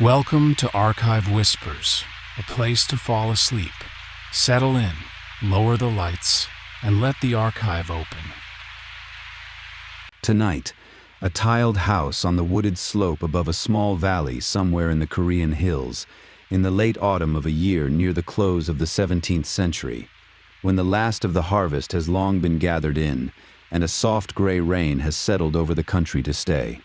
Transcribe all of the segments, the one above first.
Welcome to Archive Whispers, a place to fall asleep. Settle in, lower the lights, and let the archive open. Tonight, a tiled house on the wooded slope above a small valley somewhere in the Korean hills, in the late autumn of a year near the close of the 17th century, when the last of the harvest has long been gathered in, and a soft gray rain has settled over the country to stay.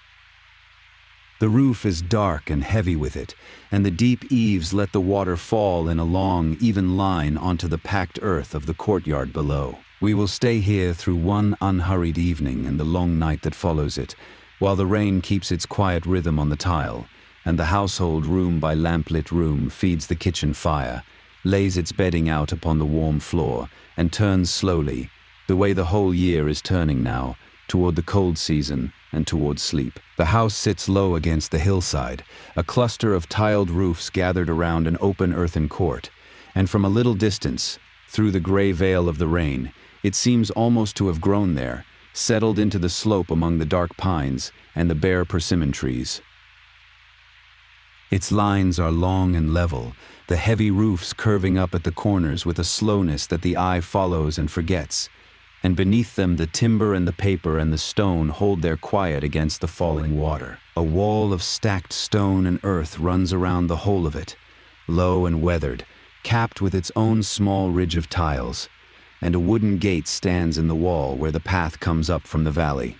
The roof is dark and heavy with it, and the deep eaves let the water fall in a long, even line onto the packed earth of the courtyard below. We will stay here through one unhurried evening and the long night that follows it, while the rain keeps its quiet rhythm on the tile, and the household room by lamplit room feeds the kitchen fire, lays its bedding out upon the warm floor, and turns slowly, the way the whole year is turning now, toward the cold season and toward sleep. The house sits low against the hillside, a cluster of tiled roofs gathered around an open earthen court, and from a little distance, through the gray veil of the rain, it seems almost to have grown there, settled into the slope among the dark pines and the bare persimmon trees. Its lines are long and level, the heavy roofs curving up at the corners with a slowness that the eye follows and forgets, and beneath them the timber and the paper and the stone hold their quiet against the falling water. A wall of stacked stone and earth runs around the whole of it, low and weathered, capped with its own small ridge of tiles, and a wooden gate stands in the wall where the path comes up from the valley.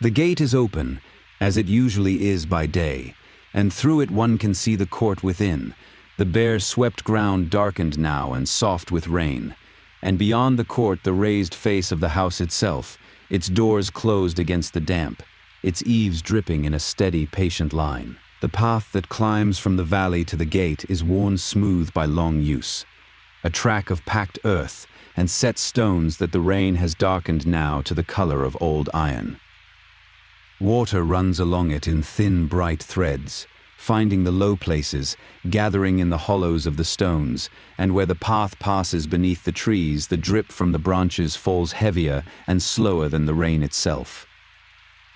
The gate is open, as it usually is by day, and through it one can see the court within, the bare swept ground darkened now and soft with rain, and beyond the court the raised face of the house itself, its doors closed against the damp, its eaves dripping in a steady, patient line. The path that climbs from the valley to the gate is worn smooth by long use, a track of packed earth and set stones that the rain has darkened now to the color of old iron. Water runs along it in thin, bright threads, finding the low places, gathering in the hollows of the stones, and where the path passes beneath the trees, the drip from the branches falls heavier and slower than the rain itself.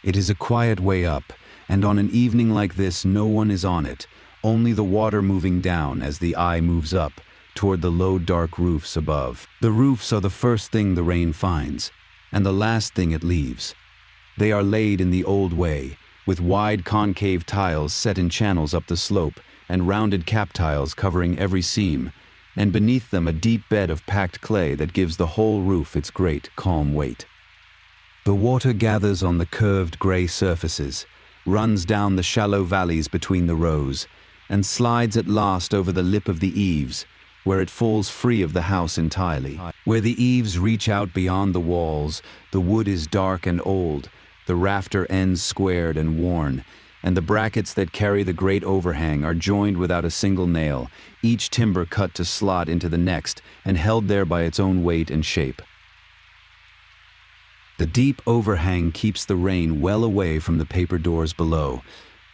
It is a quiet way up, and on an evening like this no one is on it, only the water moving down as the eye moves up, toward the low dark roofs above. The roofs are the first thing the rain finds, and the last thing it leaves. They are laid in the old way, with wide concave tiles set in channels up the slope, and rounded cap tiles covering every seam, and beneath them a deep bed of packed clay that gives the whole roof its great, calm weight. The water gathers on the curved gray surfaces, runs down the shallow valleys between the rows, and slides at last over the lip of the eaves, where it falls free of the house entirely. Where the eaves reach out beyond the walls, the wood is dark and old, the rafter ends squared and worn, and the brackets that carry the great overhang are joined without a single nail, each timber cut to slot into the next and held there by its own weight and shape. The deep overhang keeps the rain well away from the paper doors below,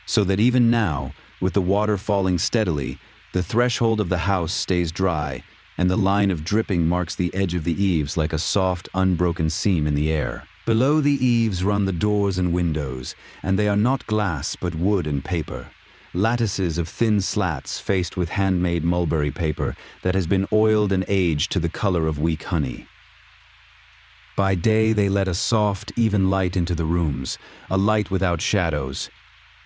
so that even now, with the water falling steadily, the threshold of the house stays dry, and the line of dripping marks the edge of the eaves like a soft, unbroken seam in the air. Below the eaves run the doors and windows, and they are not glass but wood and paper, lattices of thin slats faced with handmade mulberry paper that has been oiled and aged to the color of weak honey. By day they let a soft, even light into the rooms, a light without shadows.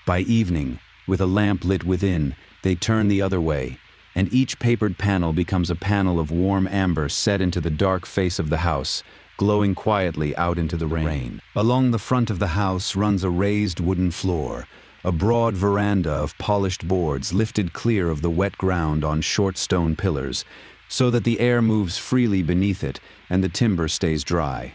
By evening, with a lamp lit within, they turn the other way, and each papered panel becomes a panel of warm amber set into the dark face of the house, glowing quietly out into the rain. Along the front of the house runs a raised wooden floor, a broad veranda of polished boards lifted clear of the wet ground on short stone pillars, so that the air moves freely beneath it and the timber stays dry.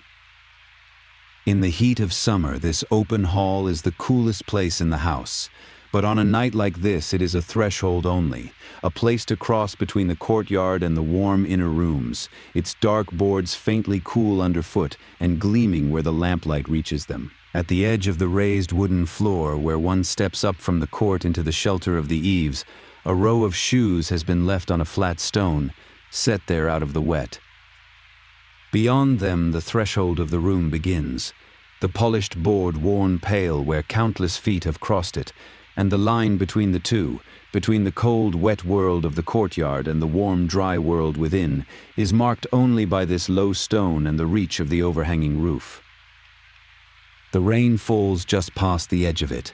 In the heat of summer, this open hall is the coolest place in the house, but on a night like this it is a threshold only, a place to cross between the courtyard and the warm inner rooms, its dark boards faintly cool underfoot and gleaming where the lamplight reaches them. At the edge of the raised wooden floor where one steps up from the court into the shelter of the eaves, a row of shoes has been left on a flat stone, set there out of the wet. Beyond them the threshold of the room begins, the polished board worn pale where countless feet have crossed it, and the line between the two, between the cold, wet world of the courtyard and the warm, dry world within, is marked only by this low stone and the reach of the overhanging roof. The rain falls just past the edge of it,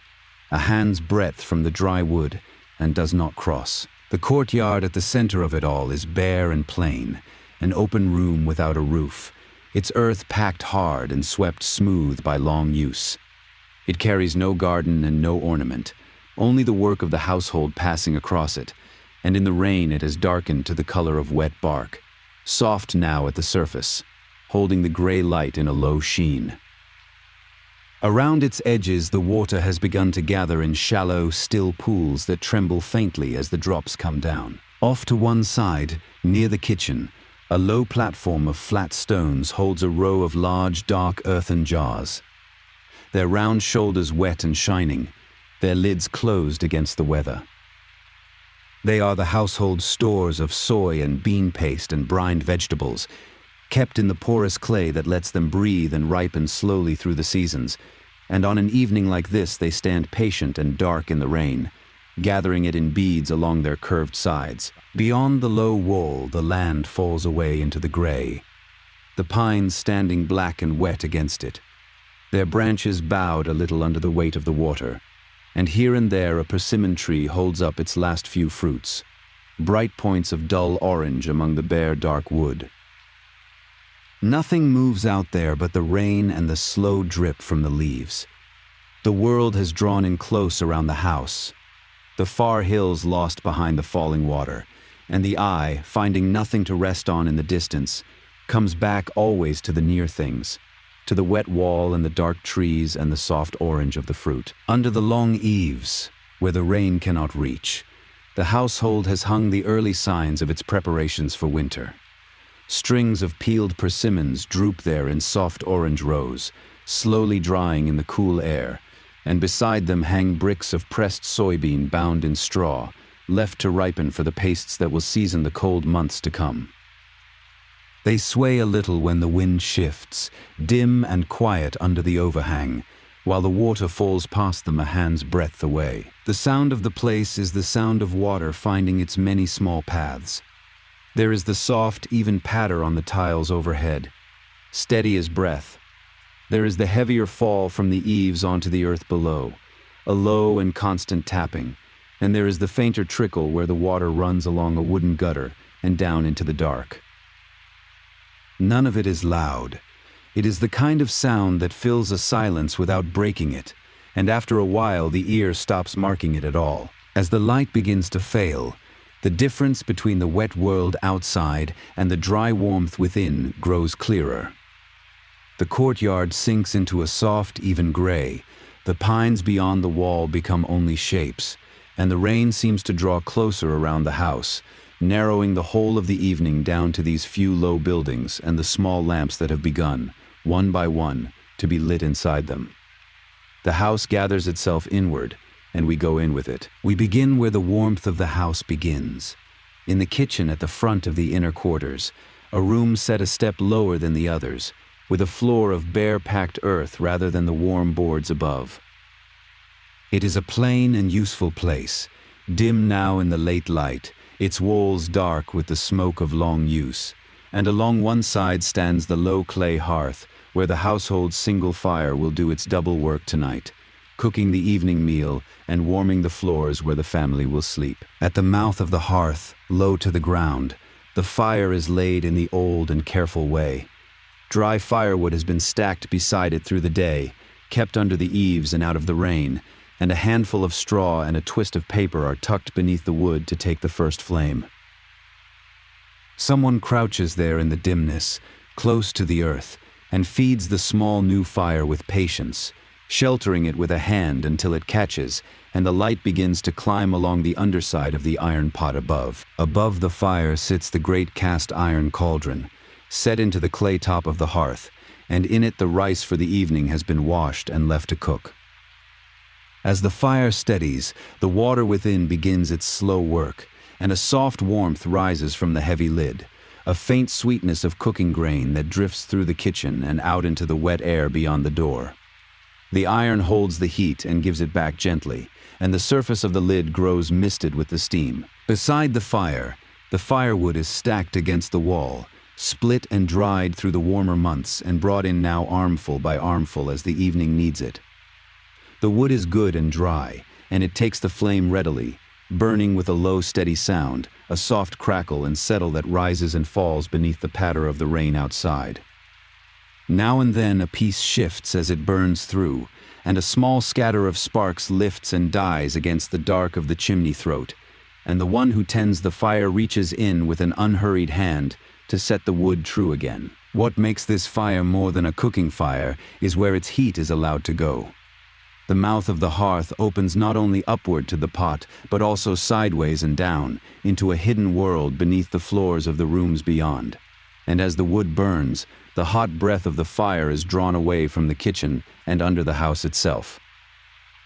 a hand's breadth from the dry wood, and does not cross. The courtyard at the center of it all is bare and plain, an open room without a roof, its earth packed hard and swept smooth by long use. It carries no garden and no ornament, only the work of the household passing across it, and in the rain it has darkened to the color of wet bark, soft now at the surface, holding the gray light in a low sheen. Around its edges the water has begun to gather in shallow, still pools that tremble faintly as the drops come down. Off to one side, near the kitchen, a low platform of flat stones holds a row of large, dark earthen jars. Their round shoulders wet and shining, their lids closed against the weather. They are the household stores of soy and bean paste and brined vegetables, kept in the porous clay that lets them breathe and ripen slowly through the seasons, and on an evening like this they stand patient and dark in the rain, gathering it in beads along their curved sides. Beyond the low wall, the land falls away into the gray, the pines standing black and wet against it, their branches bowed a little under the weight of the water, and here and there a persimmon tree holds up its last few fruits, bright points of dull orange among the bare dark wood. Nothing moves out there but the rain and the slow drip from the leaves. The world has drawn in close around the house, the far hills lost behind the falling water, and the eye, finding nothing to rest on in the distance, comes back always to the near things, to the wet wall and the dark trees and the soft orange of the fruit. Under the long eaves, where the rain cannot reach, the household has hung the early signs of its preparations for winter. Strings of peeled persimmons droop there in soft orange rows, slowly drying in the cool air, and beside them hang bricks of pressed soybean bound in straw, left to ripen for the pastes that will season the cold months to come. They sway a little when the wind shifts, dim and quiet under the overhang, while the water falls past them a hand's breadth away. The sound of the place is the sound of water finding its many small paths. There is the soft, even patter on the tiles overhead, steady as breath. There is the heavier fall from the eaves onto the earth below, a low and constant tapping, and there is the fainter trickle where the water runs along a wooden gutter and down into the dark. None of it is loud. It is the kind of sound that fills a silence without breaking it, and after a while the ear stops marking it at all. As the light begins to fail, the difference between the wet world outside and the dry warmth within grows clearer. The courtyard sinks into a soft, even gray. The pines beyond the wall become only shapes, and the rain seems to draw closer around the house, narrowing the whole of the evening down to these few low buildings and the small lamps that have begun, one by one, to be lit inside them. The house gathers itself inward, and we go in with it. We begin where the warmth of the house begins, in the kitchen at the front of the inner quarters, a room set a step lower than the others, with a floor of bare packed earth rather than the warm boards above. It is a plain and useful place, dim now in the late light, its walls dark with the smoke of long use, and along one side stands the low clay hearth where the household's single fire will do its double work tonight, cooking the evening meal and warming the floors where the family will sleep. At the mouth of the hearth, low to the ground, the fire is laid in the old and careful way. Dry firewood has been stacked beside it through the day, kept under the eaves and out of the rain, and a handful of straw and a twist of paper are tucked beneath the wood to take the first flame. Someone crouches there in the dimness, close to the earth, and feeds the small new fire with patience, sheltering it with a hand until it catches, and the light begins to climb along the underside of the iron pot above. Above the fire sits the great cast iron cauldron, set into the clay top of the hearth, and in it the rice for the evening has been washed and left to cook. As the fire steadies, the water within begins its slow work, and a soft warmth rises from the heavy lid, a faint sweetness of cooking grain that drifts through the kitchen and out into the wet air beyond the door. The iron holds the heat and gives it back gently, and the surface of the lid grows misted with the steam. Beside the firewood is stacked against the wall, split and dried through the warmer months and brought in now armful by armful as the evening needs it. The wood is good and dry, and it takes the flame readily, burning with a low steady sound, a soft crackle and settle that rises and falls beneath the patter of the rain outside. Now and then a piece shifts as it burns through, and a small scatter of sparks lifts and dies against the dark of the chimney throat, and the one who tends the fire reaches in with an unhurried hand to set the wood true again. What makes this fire more than a cooking fire is where its heat is allowed to go. The mouth of the hearth opens not only upward to the pot, but also sideways and down, into a hidden world beneath the floors of the rooms beyond. And as the wood burns, the hot breath of the fire is drawn away from the kitchen and under the house itself.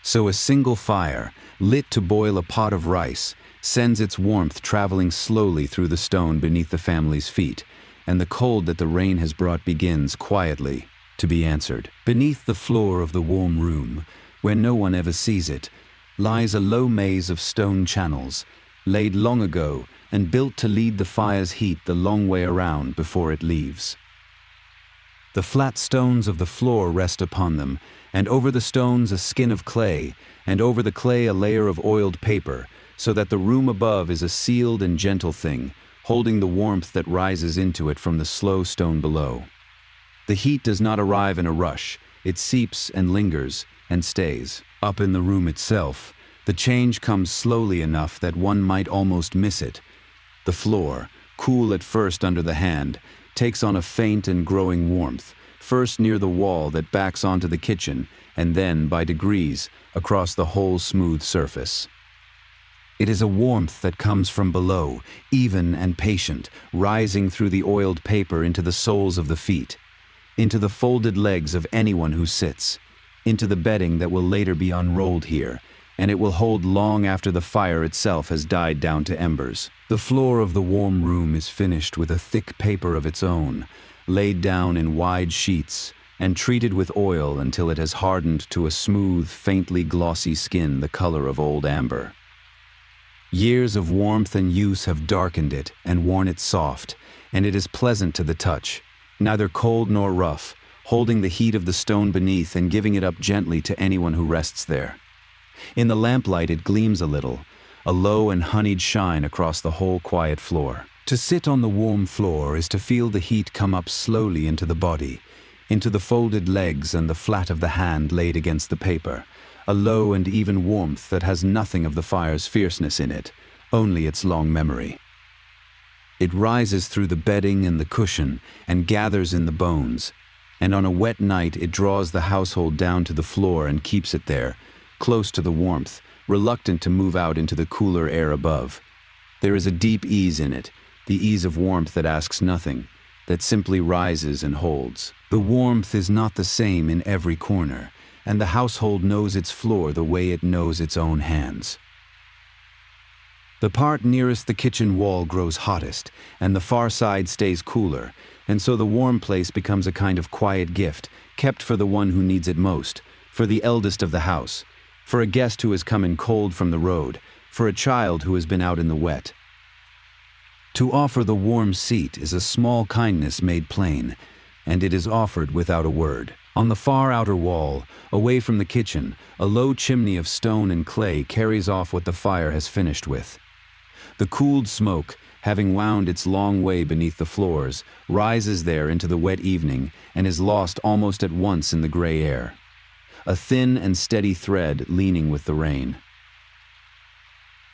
So a single fire, lit to boil a pot of rice, sends its warmth traveling slowly through the stone beneath the family's feet, and the cold that the rain has brought begins, quietly, to be answered. Beneath the floor of the warm room, where no one ever sees it, lies a low maze of stone channels, laid long ago and built to lead the fire's heat the long way around before it leaves. The flat stones of the floor rest upon them, and over the stones a skin of clay, and over the clay a layer of oiled paper, so that the room above is a sealed and gentle thing, holding the warmth that rises into it from the slow stone below. The heat does not arrive in a rush, it seeps and lingers and stays. Up in the room itself, the change comes slowly enough that one might almost miss it. The floor, cool at first under the hand, takes on a faint and growing warmth, first near the wall that backs onto the kitchen, and then, by degrees, across the whole smooth surface. It is a warmth that comes from below, even and patient, rising through the oiled paper into the soles of the feet, into the folded legs of anyone who sits, into the bedding that will later be unrolled here, and it will hold long after the fire itself has died down to embers. The floor of the warm room is finished with a thick paper of its own, laid down in wide sheets, and treated with oil until it has hardened to a smooth, faintly glossy skin the color of old amber. Years of warmth and use have darkened it and worn it soft, and it is pleasant to the touch, neither cold nor rough, holding the heat of the stone beneath and giving it up gently to anyone who rests there. In the lamplight it gleams a little, a low and honeyed shine across the whole quiet floor. To sit on the warm floor is to feel the heat come up slowly into the body, into the folded legs and the flat of the hand laid against the paper, a low and even warmth that has nothing of the fire's fierceness in it, only its long memory. It rises through the bedding and the cushion and gathers in the bones, and on a wet night it draws the household down to the floor and keeps it there, close to the warmth, reluctant to move out into the cooler air above. There is a deep ease in it, the ease of warmth that asks nothing, that simply rises and holds. The warmth is not the same in every corner, and the household knows its floor the way it knows its own hands. The part nearest the kitchen wall grows hottest, and the far side stays cooler, and so the warm place becomes a kind of quiet gift, kept for the one who needs it most, for the eldest of the house, for a guest who has come in cold from the road, for a child who has been out in the wet. To offer the warm seat is a small kindness made plain, and it is offered without a word. On the far outer wall, away from the kitchen, a low chimney of stone and clay carries off what the fire has finished with. The cooled smoke, having wound its long way beneath the floors, rises there into the wet evening and is lost almost at once in the gray air. A thin and steady thread leaning with the rain.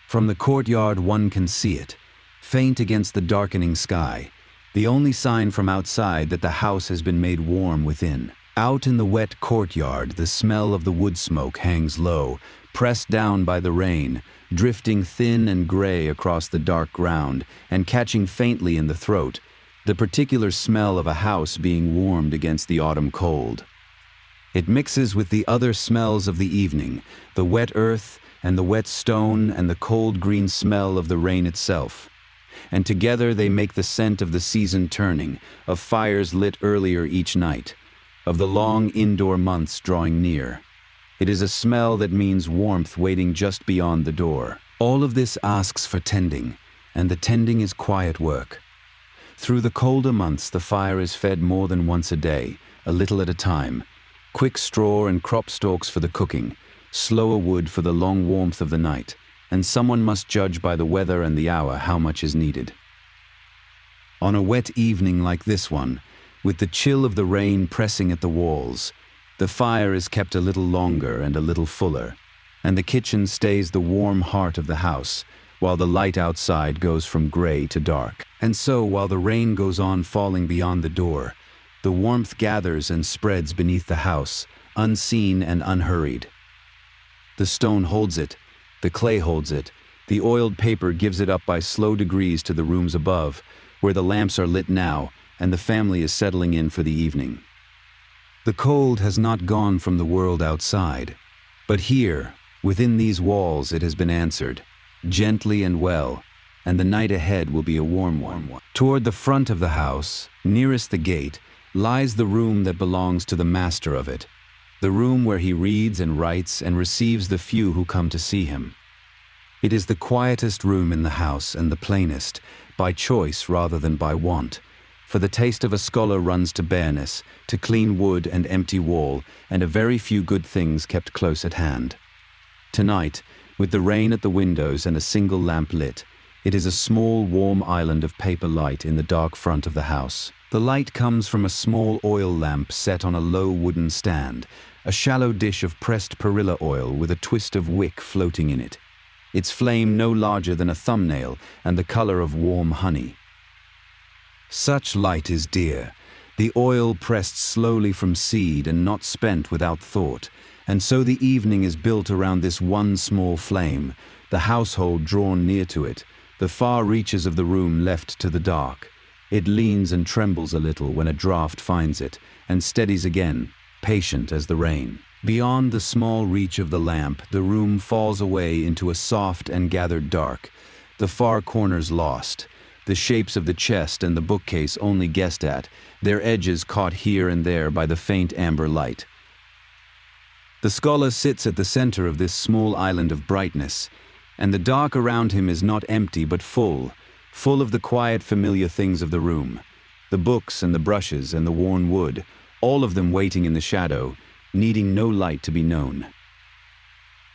From the courtyard one can see it, faint against the darkening sky, the only sign from outside that the house has been made warm within. Out in the wet courtyard, the smell of the wood smoke hangs low, pressed down by the rain, drifting thin and gray across the dark ground and catching faintly in the throat, the particular smell of a house being warmed against the autumn cold. It mixes with the other smells of the evening, the wet earth and the wet stone and the cold green smell of the rain itself. And together they make the scent of the season turning, of fires lit earlier each night, of the long indoor months drawing near. It is a smell that means warmth waiting just beyond the door. All of this asks for tending, and the tending is quiet work. Through the colder months, the fire is fed more than once a day, a little at a time. Quick straw and crop stalks for the cooking, slower wood for the long warmth of the night, and someone must judge by the weather and the hour how much is needed. On a wet evening like this one, with the chill of the rain pressing at the walls, the fire is kept a little longer and a little fuller, and the kitchen stays the warm heart of the house, while the light outside goes from gray to dark. And so, while the rain goes on falling beyond the door, the warmth gathers and spreads beneath the house, unseen and unhurried. The stone holds it, the clay holds it, the oiled paper gives it up by slow degrees to the rooms above, where the lamps are lit now, and the family is settling in for the evening. The cold has not gone from the world outside, but here, within these walls, it has been answered, gently and well, and the night ahead will be a warm one. Toward the front of the house, nearest the gate, lies the room that belongs to the master of it, the room where he reads and writes and receives the few who come to see him. It is the quietest room in the house and the plainest, by choice rather than by want, for the taste of a scholar runs to bareness, to clean wood and empty wall, and a very few good things kept close at hand. Tonight, with the rain at the windows and a single lamp lit, it is a small warm island of paper light in the dark front of the house. The light comes from a small oil lamp set on a low wooden stand, a shallow dish of pressed perilla oil with a twist of wick floating in it, its flame no larger than a thumbnail and the color of warm honey. Such light is dear, the oil pressed slowly from seed and not spent without thought, and so the evening is built around this one small flame, the household drawn near to it, the far reaches of the room left to the dark. It leans and trembles a little when a draught finds it, and steadies again, patient as the rain. Beyond the small reach of the lamp, the room falls away into a soft and gathered dark, the far corners lost, the shapes of the chest and the bookcase only guessed at, their edges caught here and there by the faint amber light. The scholar sits at the center of this small island of brightness, and the dark around him is not empty but full of the quiet familiar things of the room, the books and the brushes and the worn wood, all of them waiting in the shadow, needing no light to be known.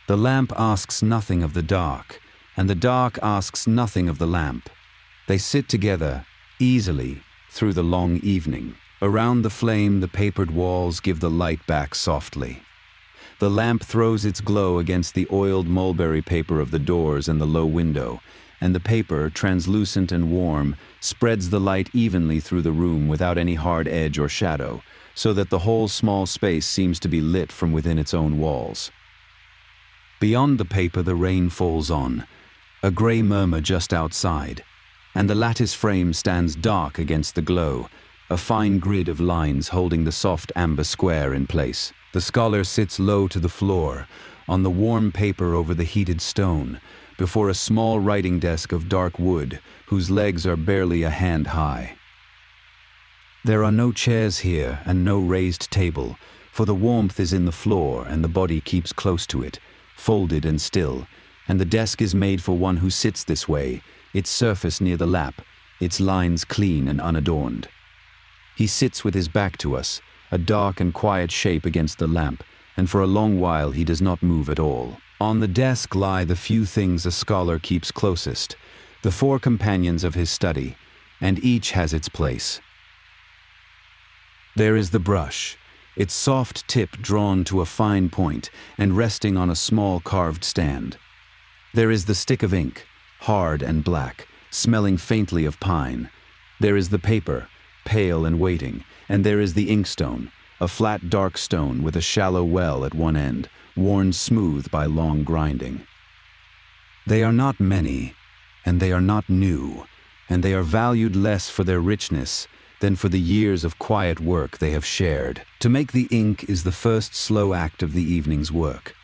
The lamp asks nothing of the dark, and the dark asks nothing of the lamp. They sit together, easily, through the long evening. Around the flame, the papered walls give the light back softly. The lamp throws its glow against the oiled mulberry paper of the doors and the low window, and the paper, translucent and warm, spreads the light evenly through the room without any hard edge or shadow, so that the whole small space seems to be lit from within its own walls. Beyond the paper, the rain falls on, a gray murmur just outside, and the lattice frame stands dark against the glow, a fine grid of lines holding the soft amber square in place. The scholar sits low to the floor, on the warm paper over the heated stone, before a small writing desk of dark wood, whose legs are barely a hand high. There are no chairs here and no raised table, for the warmth is in the floor and the body keeps close to it, folded and still, and the desk is made for one who sits this way, its surface near the lap, its lines clean and unadorned. He sits with his back to us, a dark and quiet shape against the lamp, and for a long while he does not move at all. On the desk lie the few things a scholar keeps closest, the four companions of his study, and each has its place. There is the brush, its soft tip drawn to a fine point and resting on a small carved stand. There is the stick of ink, hard and black, smelling faintly of pine. There is the paper, pale and waiting, and there is the inkstone, a flat dark stone with a shallow well at one end, worn smooth by long grinding. They are not many, and they are not new, and they are valued less for their richness than for the years of quiet work they have shared. To make the ink is the first slow act of the evening's work.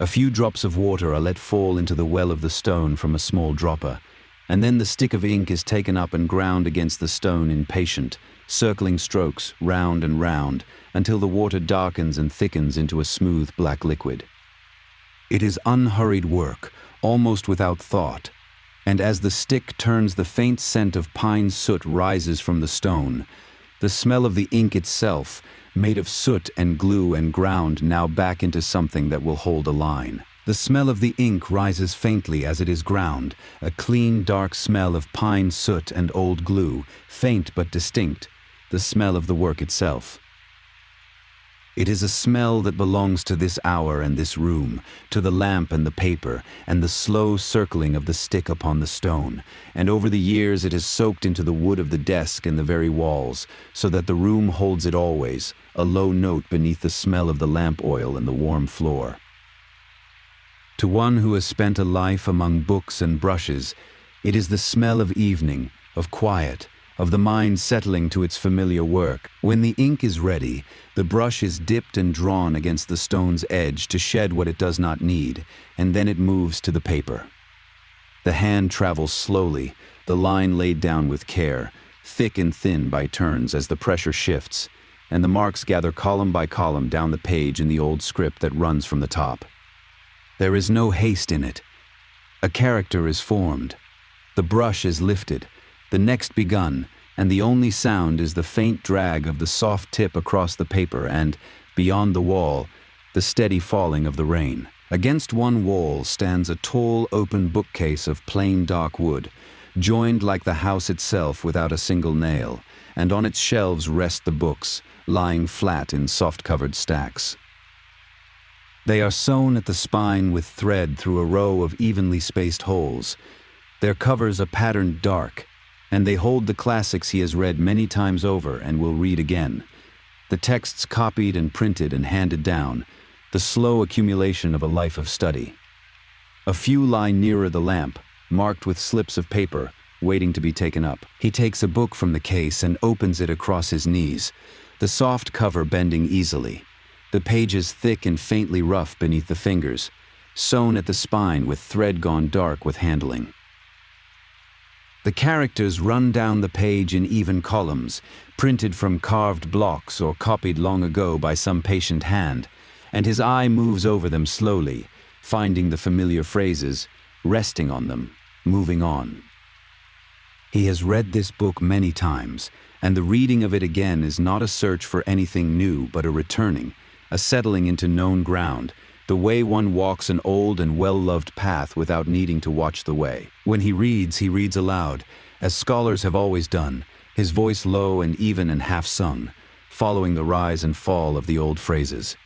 A few drops of water are let fall into the well of the stone from a small dropper, and then the stick of ink is taken up and ground against the stone in patient, circling strokes, round and round, until the water darkens and thickens into a smooth black liquid. It is unhurried work, almost without thought, and as the stick turns, the faint scent of pine soot rises from the stone. The smell of the ink itself, made of soot and glue and ground now back into something that will hold a line. The smell of the ink rises faintly as it is ground, a clean, dark smell of pine soot and old glue, faint but distinct, the smell of the work itself. It is a smell that belongs to this hour and this room, to the lamp and the paper, and the slow circling of the stick upon the stone, and over the years it has soaked into the wood of the desk and the very walls, so that the room holds it always, a low note beneath the smell of the lamp oil and the warm floor. To one who has spent a life among books and brushes, it is the smell of evening, of quiet, of the mind settling to its familiar work. When the ink is ready, the brush is dipped and drawn against the stone's edge to shed what it does not need, and then it moves to the paper. The hand travels slowly, the line laid down with care, thick and thin by turns as the pressure shifts, and the marks gather column by column down the page in the old script that runs from the top. There is no haste in it. A character is formed. The brush is lifted, the next begun, and the only sound is the faint drag of the soft tip across the paper and, beyond the wall, the steady falling of the rain. Against one wall stands a tall, open bookcase of plain dark wood, joined like the house itself without a single nail, and on its shelves rest the books, lying flat in soft-covered stacks. They are sewn at the spine with thread through a row of evenly spaced holes. Their covers are patterned dark, and they hold the classics he has read many times over and will read again. The texts copied and printed and handed down, the slow accumulation of a life of study. A few lie nearer the lamp, marked with slips of paper, waiting to be taken up. He takes a book from the case and opens it across his knees, the soft cover bending easily, the pages thick and faintly rough beneath the fingers, sewn at the spine with thread gone dark with handling. The characters run down the page in even columns, printed from carved blocks or copied long ago by some patient hand, and his eye moves over them slowly, finding the familiar phrases, resting on them, moving on. He has read this book many times, and the reading of it again is not a search for anything new but a returning, a settling into known ground, the way one walks an old and well-loved path without needing to watch the way. When he reads aloud, as scholars have always done, his voice low and even and half-sung, following the rise and fall of the old phrases.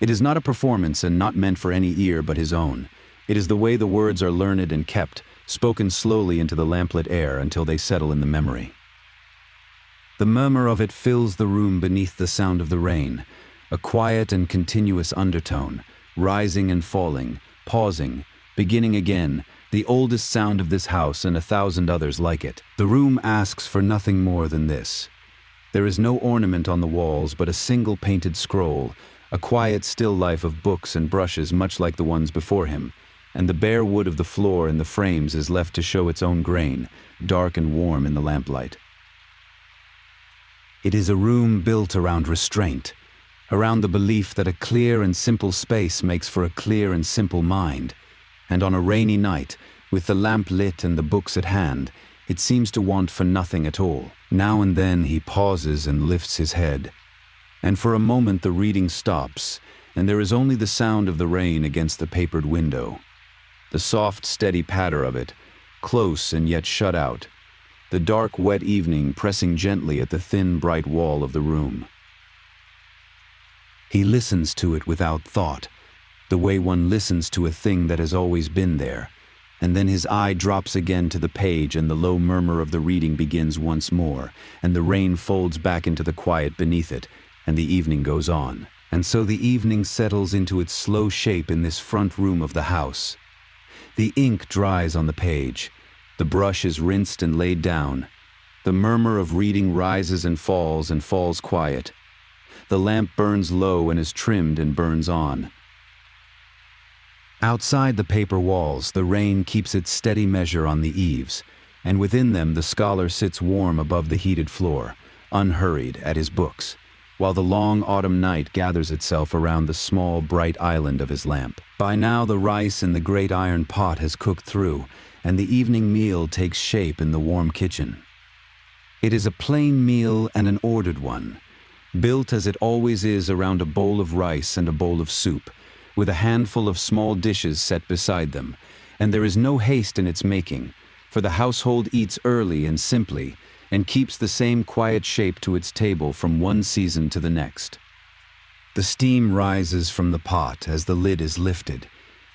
It is not a performance and not meant for any ear but his own. It is the way the words are learned and kept, spoken slowly into the lamplit air until they settle in the memory. The murmur of it fills the room beneath the sound of the rain, a quiet and continuous undertone, rising and falling, pausing, beginning again, the oldest sound of this house and 1,000 others like it. The room asks for nothing more than this. There is no ornament on the walls but a single painted scroll, a quiet still life of books and brushes much like the ones before him, and the bare wood of the floor and the frames is left to show its own grain, dark and warm in the lamplight. It is a room built around restraint, around the belief that a clear and simple space makes for a clear and simple mind, and on a rainy night, with the lamp lit and the books at hand, it seems to want for nothing at all. Now and then he pauses and lifts his head, and for a moment the reading stops, and there is only the sound of the rain against the papered window, the soft, steady patter of it, close and yet shut out, the dark, wet evening pressing gently at the thin, bright wall of the room. He listens to it without thought, the way one listens to a thing that has always been there, and then his eye drops again to the page and the low murmur of the reading begins once more, and the rain folds back into the quiet beneath it, and the evening goes on. And so the evening settles into its slow shape in this front room of the house. The ink dries on the page, the brush is rinsed and laid down, the murmur of reading rises and falls quiet. The lamp burns low and is trimmed and burns on. Outside the paper walls, the rain keeps its steady measure on the eaves, and within them the scholar sits warm above the heated floor, unhurried at his books, while the long autumn night gathers itself around the small, bright island of his lamp. By now the rice in the great iron pot has cooked through, and the evening meal takes shape in the warm kitchen. It is a plain meal and an ordered one, built as it always is around a bowl of rice and a bowl of soup, with a handful of small dishes set beside them, and there is no haste in its making, for the household eats early and simply, and keeps the same quiet shape to its table from one season to the next. The steam rises from the pot as the lid is lifted,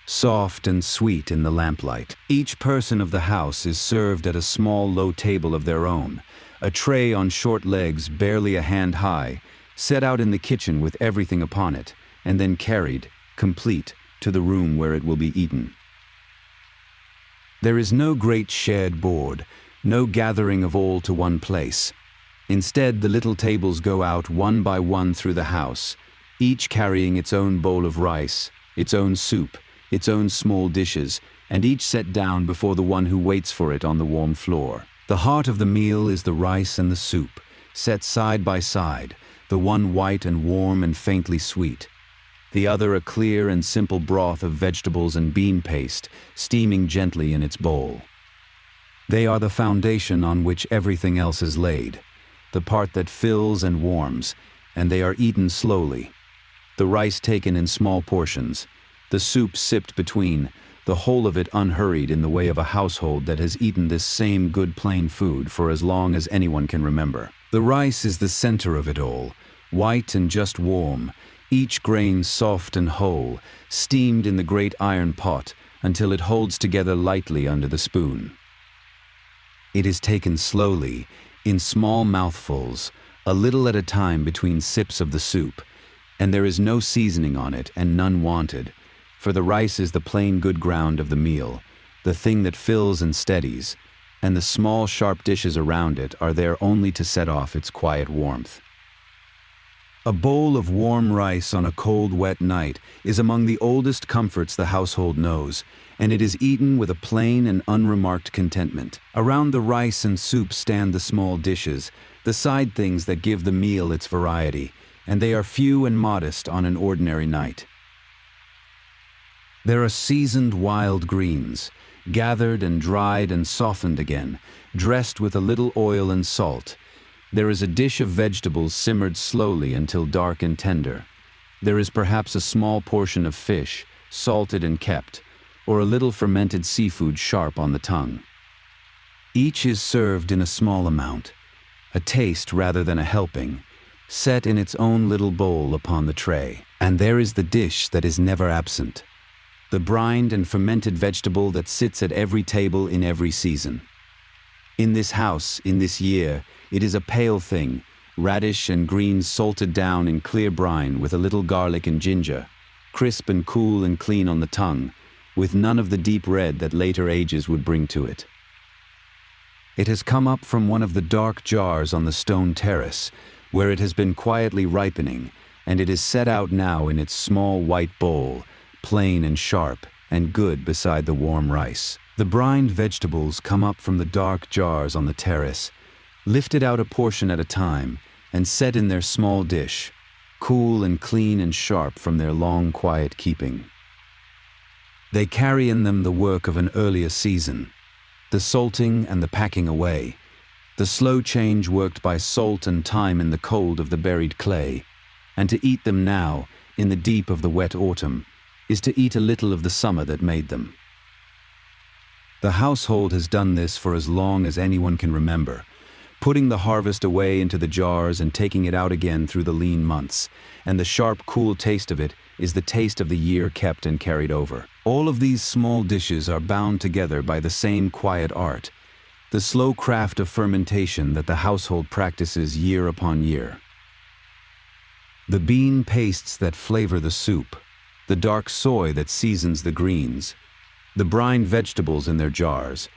soft and sweet in the lamplight. Each person of the house is served at a small low table of their own, a tray on short legs barely a hand high, set out in the kitchen with everything upon it, and then carried, complete, to the room where it will be eaten. There is no great shared board, no gathering of all to one place. Instead, the little tables go out one by one through the house, each carrying its own bowl of rice, its own soup, its own small dishes, and each set down before the one who waits for it on the warm floor. The heart of the meal is the rice and the soup, set side by side, the one white and warm and faintly sweet, the other a clear and simple broth of vegetables and bean paste, steaming gently in its bowl. They are the foundation on which everything else is laid, the part that fills and warms, and they are eaten slowly. The rice taken in small portions, the soup sipped between, the whole of it unhurried in the way of a household that has eaten this same good plain food for as long as anyone can remember. The rice is the center of it all, white and just warm, each grain soft and whole, steamed in the great iron pot until it holds together lightly under the spoon. It is taken slowly, in small mouthfuls, a little at a time between sips of the soup, and there is no seasoning on it and none wanted, for the rice is the plain good ground of the meal, the thing that fills and steadies, and the small sharp dishes around it are there only to set off its quiet warmth. A bowl of warm rice on a cold, wet night is among the oldest comforts the household knows, and it is eaten with a plain and unremarked contentment. Around the rice and soup stand the small dishes, the side things that give the meal its variety, and they are few and modest on an ordinary night. There are seasoned wild greens, gathered and dried and softened again, dressed with a little oil and salt. There is a dish of vegetables simmered slowly until dark and tender. There is perhaps a small portion of fish, salted and kept, or a little fermented seafood sharp on the tongue. Each is served in a small amount, a taste rather than a helping, set in its own little bowl upon the tray. And there is the dish that is never absent, the brined and fermented vegetable that sits at every table in every season. In this house, in this year, it is a pale thing, radish and greens salted down in clear brine with a little garlic and ginger, crisp and cool and clean on the tongue, with none of the deep red that later ages would bring to it. It has come up from one of the dark jars on the stone terrace, where it has been quietly ripening, and it is set out now in its small white bowl, plain and sharp and good beside the warm rice. The brined vegetables come up from the dark jars on the terrace, lifted out a portion at a time, and set in their small dish, cool and clean and sharp from their long quiet keeping. They carry in them the work of an earlier season, the salting and the packing away, the slow change worked by salt and time in the cold of the buried clay, and to eat them now, in the deep of the wet autumn, is to eat a little of the summer that made them. The household has done this for as long as anyone can remember, putting the harvest away into the jars and taking it out again through the lean months, and the sharp, cool taste of it is the taste of the year kept and carried over. All of these small dishes are bound together by the same quiet art, the slow craft of fermentation that the household practices year upon year. The bean pastes that flavor the soup, the dark soy that seasons the greens, the brined vegetables in their jars,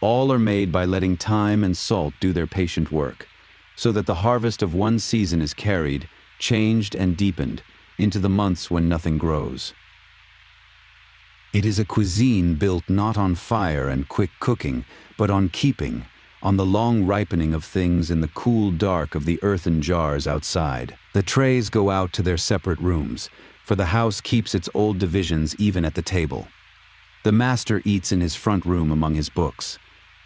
all are made by letting time and salt do their patient work, so that the harvest of one season is carried, changed and deepened, into the months when nothing grows. It is a cuisine built not on fire and quick cooking, but on keeping, on the long ripening of things in the cool dark of the earthen jars outside. The trays go out to their separate rooms, for the house keeps its old divisions even at the table. The master eats in his front room among his books,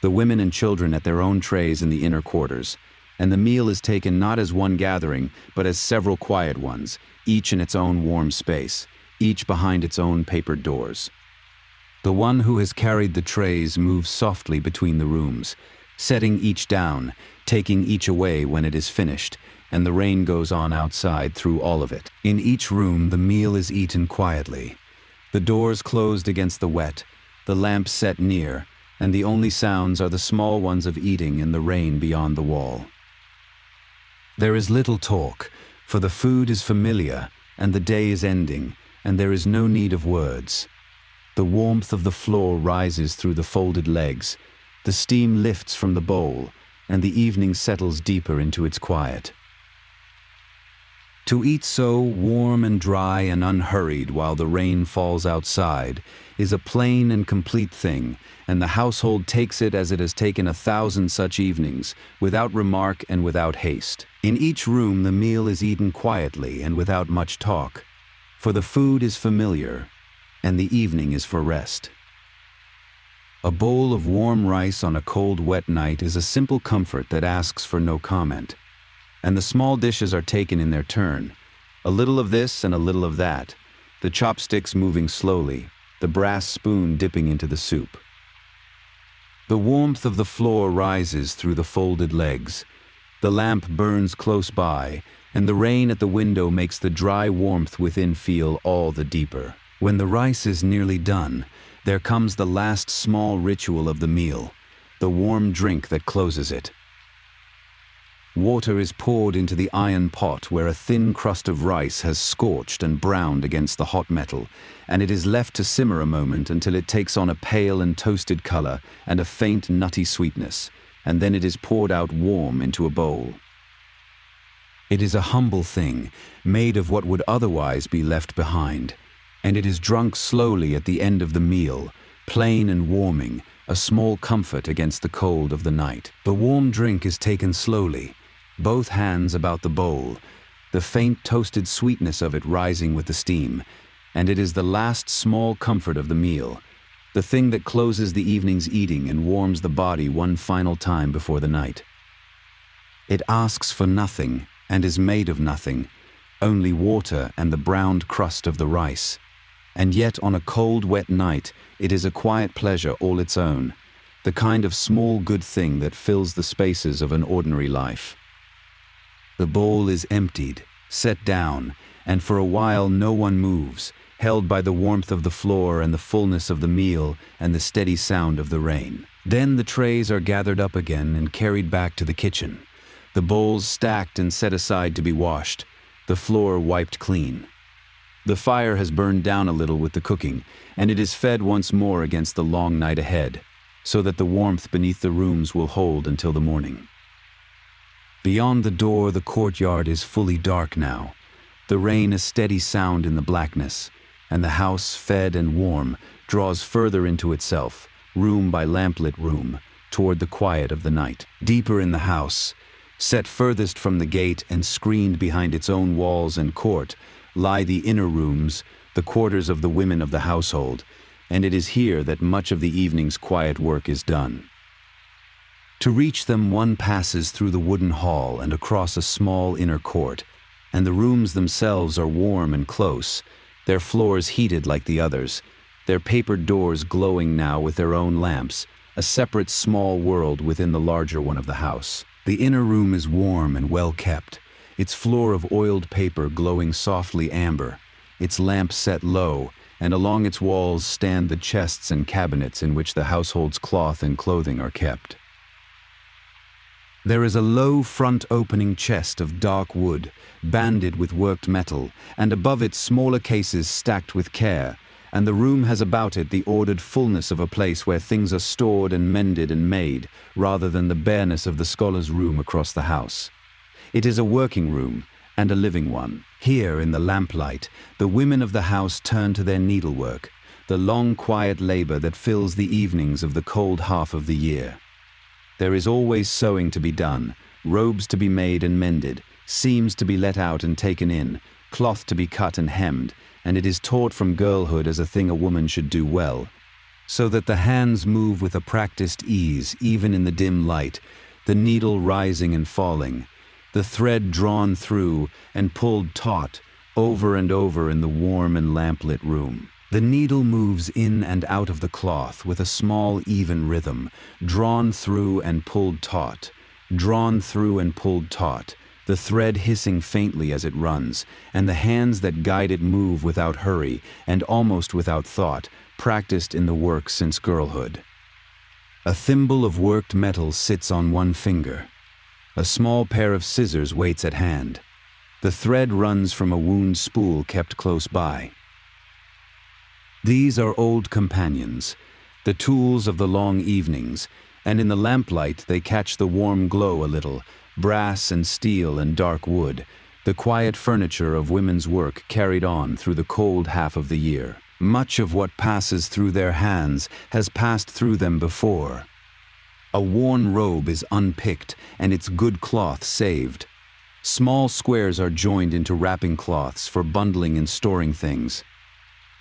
the women and children at their own trays in the inner quarters, and the meal is taken not as one gathering, but as several quiet ones, each in its own warm space, each behind its own papered doors. The one who has carried the trays moves softly between the rooms, setting each down, taking each away when it is finished, and the rain goes on outside through all of it. In each room, the meal is eaten quietly, the doors closed against the wet, the lamp set near, and the only sounds are the small ones of eating in the rain beyond the wall. There is little talk, for the food is familiar, and the day is ending, and there is no need of words. The warmth of the floor rises through the folded legs, the steam lifts from the bowl, and the evening settles deeper into its quiet. To eat so warm and dry and unhurried while the rain falls outside is a plain and complete thing, and the household takes it as it has taken 1,000 such evenings, without remark and without haste. In each room the meal is eaten quietly and without much talk, for the food is familiar, and the evening is for rest. A bowl of warm rice on a cold, wet night is a simple comfort that asks for no comment, and the small dishes are taken in their turn, a little of this and a little of that, the chopsticks moving slowly, the brass spoon dipping into the soup. The warmth of the floor rises through the folded legs, the lamp burns close by, and the rain at the window makes the dry warmth within feel all the deeper. When the rice is nearly done, there comes the last small ritual of the meal, the warm drink that closes it. Water is poured into the iron pot where a thin crust of rice has scorched and browned against the hot metal, and it is left to simmer a moment until it takes on a pale and toasted color and a faint nutty sweetness, and then it is poured out warm into a bowl. It is a humble thing, made of what would otherwise be left behind, and it is drunk slowly at the end of the meal, plain and warming, a small comfort against the cold of the night. The warm drink is taken slowly, both hands about the bowl, the faint toasted sweetness of it rising with the steam, and it is the last small comfort of the meal, the thing that closes the evening's eating and warms the body one final time before the night. It asks for nothing and is made of nothing, only water and the browned crust of the rice. And yet on a cold, wet night, it is a quiet pleasure all its own, the kind of small good thing that fills the spaces of an ordinary life. The bowl is emptied, set down, and for a while no one moves, held by the warmth of the floor and the fullness of the meal and the steady sound of the rain. Then the trays are gathered up again and carried back to the kitchen, the bowls stacked and set aside to be washed, the floor wiped clean. The fire has burned down a little with the cooking, and it is fed once more against the long night ahead, so that the warmth beneath the rooms will hold until the morning. Beyond the door, the courtyard is fully dark now, the rain a steady sound in the blackness, and the house, fed and warm, draws further into itself, room by lamplit room, toward the quiet of the night. Deeper in the house, set furthest from the gate and screened behind its own walls and court, lie the inner rooms, the quarters of the women of the household, and it is here that much of the evening's quiet work is done. To reach them, one passes through the wooden hall and across a small inner court, and the rooms themselves are warm and close, their floors heated like the others, their papered doors glowing now with their own lamps, a separate small world within the larger one of the house. The inner room is warm and well kept, its floor of oiled paper glowing softly amber, its lamp set low, and along its walls stand the chests and cabinets in which the household's cloth and clothing are kept. There is a low front opening chest of dark wood, banded with worked metal, and above it smaller cases stacked with care, and the room has about it the ordered fullness of a place where things are stored and mended and made, rather than the bareness of the scholar's room across the house. It is a working room, and a living one. Here, in the lamplight, the women of the house turn to their needlework, the long quiet labor that fills the evenings of the cold half of the year. There is always sewing to be done, robes to be made and mended, seams to be let out and taken in, cloth to be cut and hemmed, and it is taught from girlhood as a thing a woman should do well, so that the hands move with a practiced ease even in the dim light, the needle rising and falling, the thread drawn through and pulled taut over and over in the warm and lamplit room. The needle moves in and out of the cloth with a small even rhythm, drawn through and pulled taut, drawn through and pulled taut, the thread hissing faintly as it runs, and the hands that guide it move without hurry and almost without thought, practiced in the work since girlhood. A thimble of worked metal sits on one finger. A small pair of scissors waits at hand. The thread runs from a wound spool kept close by. These are old companions, the tools of the long evenings, and in the lamplight they catch the warm glow a little, brass and steel and dark wood, the quiet furniture of women's work carried on through the cold half of the year. Much of what passes through their hands has passed through them before. A worn robe is unpicked and its good cloth saved. Small squares are joined into wrapping cloths for bundling and storing things.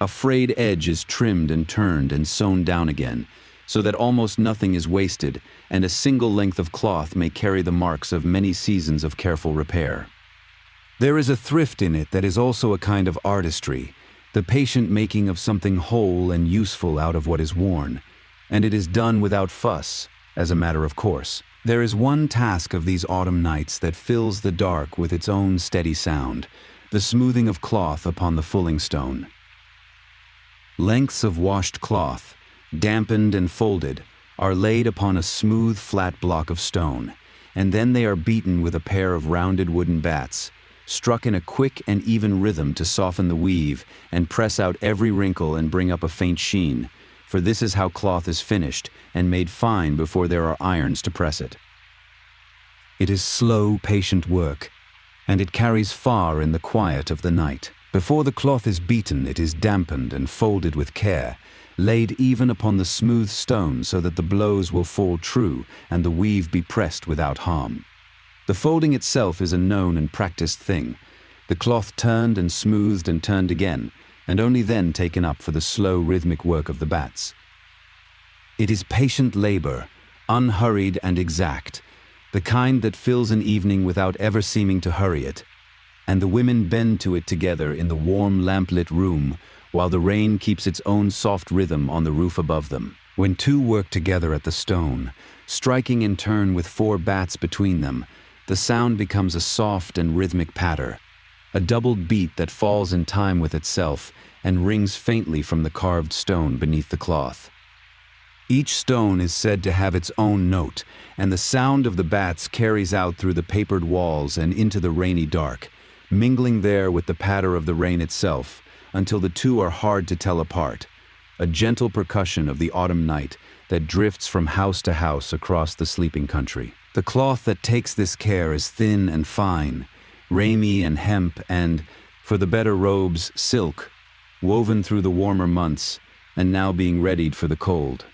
A frayed edge is trimmed and turned and sewn down again, so that almost nothing is wasted, and a single length of cloth may carry the marks of many seasons of careful repair. There is a thrift in it that is also a kind of artistry, the patient making of something whole and useful out of what is worn, and it is done without fuss, as a matter of course. There is one task of these autumn nights that fills the dark with its own steady sound, the smoothing of cloth upon the fulling stone. Lengths of washed cloth, dampened and folded, are laid upon a smooth, flat block of stone, and then they are beaten with a pair of rounded wooden bats, struck in a quick and even rhythm to soften the weave and press out every wrinkle and bring up a faint sheen, for this is how cloth is finished and made fine before there are irons to press it. It is slow, patient work, and it carries far in the quiet of the night. Before the cloth is beaten, it is dampened and folded with care, laid even upon the smooth stone so that the blows will fall true and the weave be pressed without harm. The folding itself is a known and practiced thing, the cloth turned and smoothed and turned again, and only then taken up for the slow rhythmic work of the bats. It is patient labor, unhurried and exact, the kind that fills an evening without ever seeming to hurry it, and the women bend to it together in the warm lamplit room while the rain keeps its own soft rhythm on the roof above them. When two work together at the stone, striking in turn with 4 bats between them, the sound becomes a soft and rhythmic patter, a doubled beat that falls in time with itself and rings faintly from the carved stone beneath the cloth. Each stone is said to have its own note, and the sound of the bats carries out through the papered walls and into the rainy dark, mingling there with the patter of the rain itself, until the two are hard to tell apart, a gentle percussion of the autumn night that drifts from house to house across the sleeping country. The cloth that takes this care is thin and fine, ramy and hemp and, for the better robes, silk, woven through the warmer months and now being readied for the cold.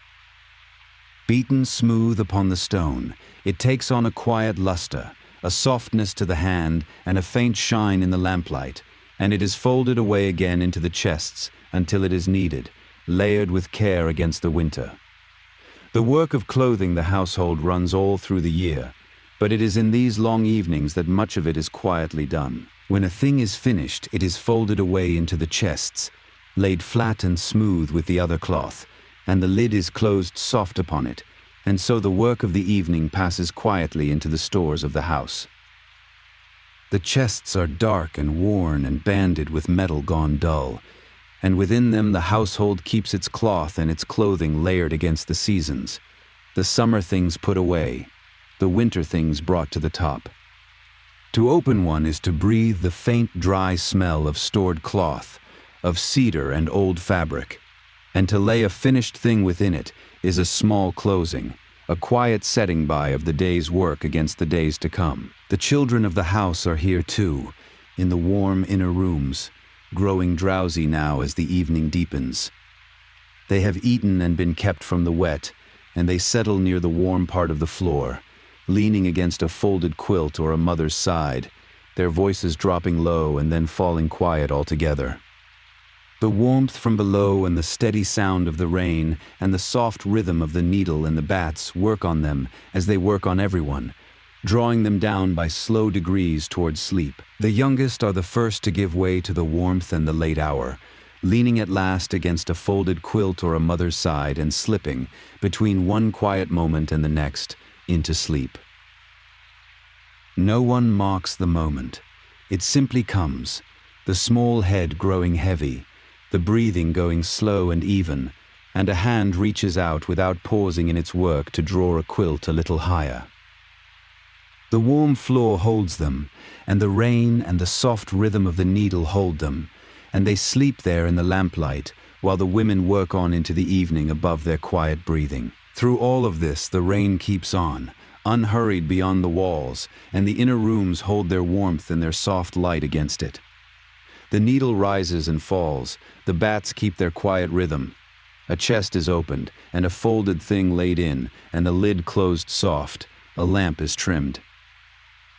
Beaten smooth upon the stone, it takes on a quiet luster, a softness to the hand and a faint shine in the lamplight, and it is folded away again into the chests until it is needed, layered with care against the winter. The work of clothing the household runs all through the year, but it is in these long evenings that much of it is quietly done. When a thing is finished, it is folded away into the chests, laid flat and smooth with the other cloth, and the lid is closed soft upon it, and so the work of the evening passes quietly into the stores of the house. The chests are dark and worn and banded with metal gone dull, and within them the household keeps its cloth and its clothing layered against the seasons, the summer things put away, the winter things brought to the top. To open one is to breathe the faint dry smell of stored cloth, of cedar and old fabric, and to lay a finished thing within it is a small closing, a quiet setting by of the day's work against the days to come. The children of the house are here too, in the warm inner rooms, growing drowsy now as the evening deepens. They have eaten and been kept from the wet, and they settle near the warm part of the floor, leaning against a folded quilt or a mother's side, their voices dropping low and then falling quiet altogether. The warmth from below and the steady sound of the rain and the soft rhythm of the needle and the bats work on them as they work on everyone, drawing them down by slow degrees towards sleep. The youngest are the first to give way to the warmth and the late hour, leaning at last against a folded quilt or a mother's side and slipping, between one quiet moment and the next, into sleep. No one mocks the moment. It simply comes, the small head growing heavy, the breathing going slow and even, and a hand reaches out without pausing in its work to draw a quilt a little higher. The warm floor holds them, and the rain and the soft rhythm of the needle hold them, and they sleep there in the lamplight while the women work on into the evening above their quiet breathing. Through all of this, the rain keeps on, unhurried beyond the walls, and the inner rooms hold their warmth and their soft light against it. The needle rises and falls, the bats keep their quiet rhythm. A chest is opened, and a folded thing laid in, and the lid closed soft. A lamp is trimmed.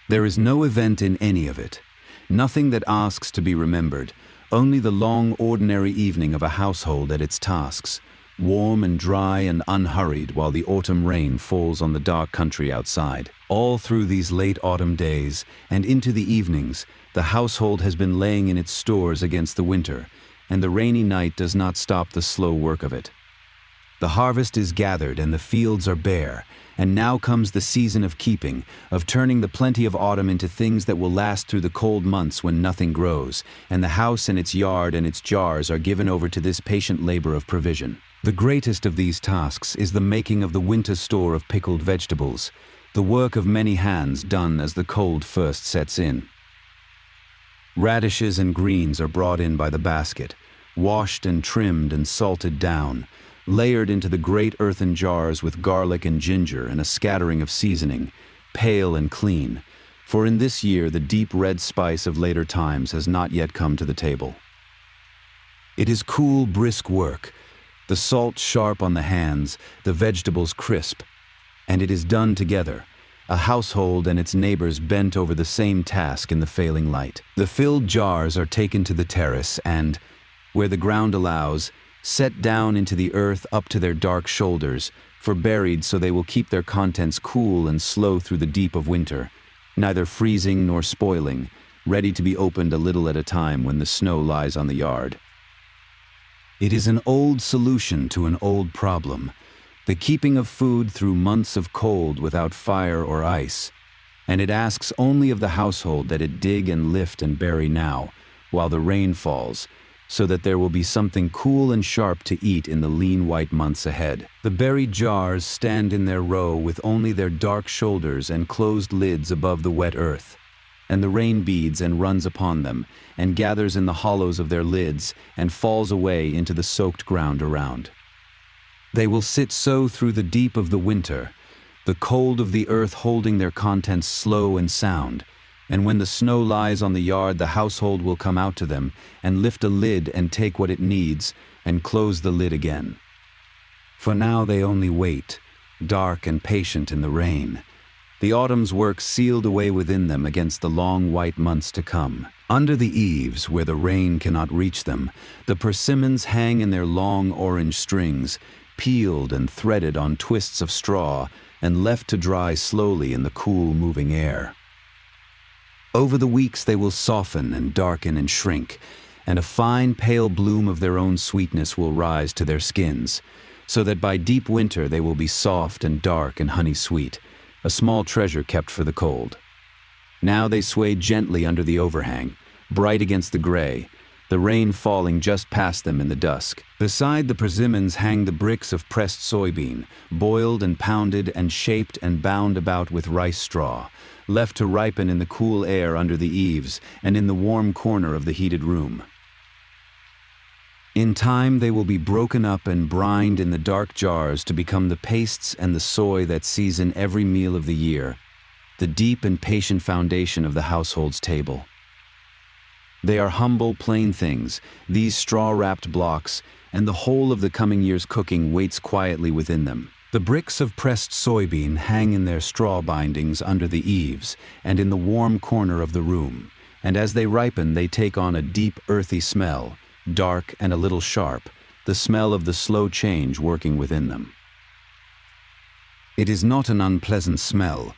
There is no event in any of it, nothing that asks to be remembered, only the long ordinary evening of a household at its tasks, warm and dry and unhurried while the autumn rain falls on the dark country outside. All through these late autumn days and into the evenings, the household has been laying in its stores against the winter, and the rainy night does not stop the slow work of it. The harvest is gathered and the fields are bare, and now comes the season of keeping, of turning the plenty of autumn into things that will last through the cold months when nothing grows, and the house and its yard and its jars are given over to this patient labor of provision. The greatest of these tasks is the making of the winter store of pickled vegetables, the work of many hands done as the cold first sets in. Radishes and greens are brought in by the basket, washed and trimmed and salted down, layered into the great earthen jars with garlic and ginger and a scattering of seasoning, pale and clean, for in this year the deep red spice of later times has not yet come to the table. It is cool, brisk work, the salt sharp on the hands, the vegetables crisp, and it is done together, a household and its neighbors bent over the same task in the failing light. The filled jars are taken to the terrace and, where the ground allows, set down into the earth up to their dark shoulders, for buried so they will keep their contents cool and slow through the deep of winter, neither freezing nor spoiling, ready to be opened a little at a time when the snow lies on the yard. It is an old solution to an old problem, the keeping of food through months of cold without fire or ice, and it asks only of the household that it dig and lift and bury now, while the rain falls, so that there will be something cool and sharp to eat in the lean white months ahead. The buried jars stand in their row with only their dark shoulders and closed lids above the wet earth, and the rain beads and runs upon them, and gathers in the hollows of their lids, and falls away into the soaked ground around. They will sit so through the deep of the winter, the cold of the earth holding their contents slow and sound, and when the snow lies on the yard the household will come out to them, and lift a lid and take what it needs, and close the lid again. For now they only wait, dark and patient in the rain, the autumn's work sealed away within them against the long white months to come. Under the eaves, where the rain cannot reach them, the persimmons hang in their long orange strings, peeled and threaded on twists of straw, and left to dry slowly in the cool, moving air. Over the weeks they will soften and darken and shrink, and a fine, pale bloom of their own sweetness will rise to their skins, so that by deep winter they will be soft and dark and honey-sweet, a small treasure kept for the cold. Now they sway gently under the overhang, bright against the gray, the rain falling just past them in the dusk. Beside the persimmons hang the bricks of pressed soybean, boiled and pounded and shaped and bound about with rice straw, left to ripen in the cool air under the eaves and in the warm corner of the heated room. In time they will be broken up and brined in the dark jars to become the pastes and the soy that season every meal of the year, the deep and patient foundation of the household's table. They are humble, plain things, these straw-wrapped blocks, and the whole of the coming year's cooking waits quietly within them. The bricks of pressed soybean hang in their straw bindings under the eaves and in the warm corner of the room, and as they ripen they take on a deep earthy smell, dark and a little sharp, the smell of the slow change working within them. It is not an unpleasant smell,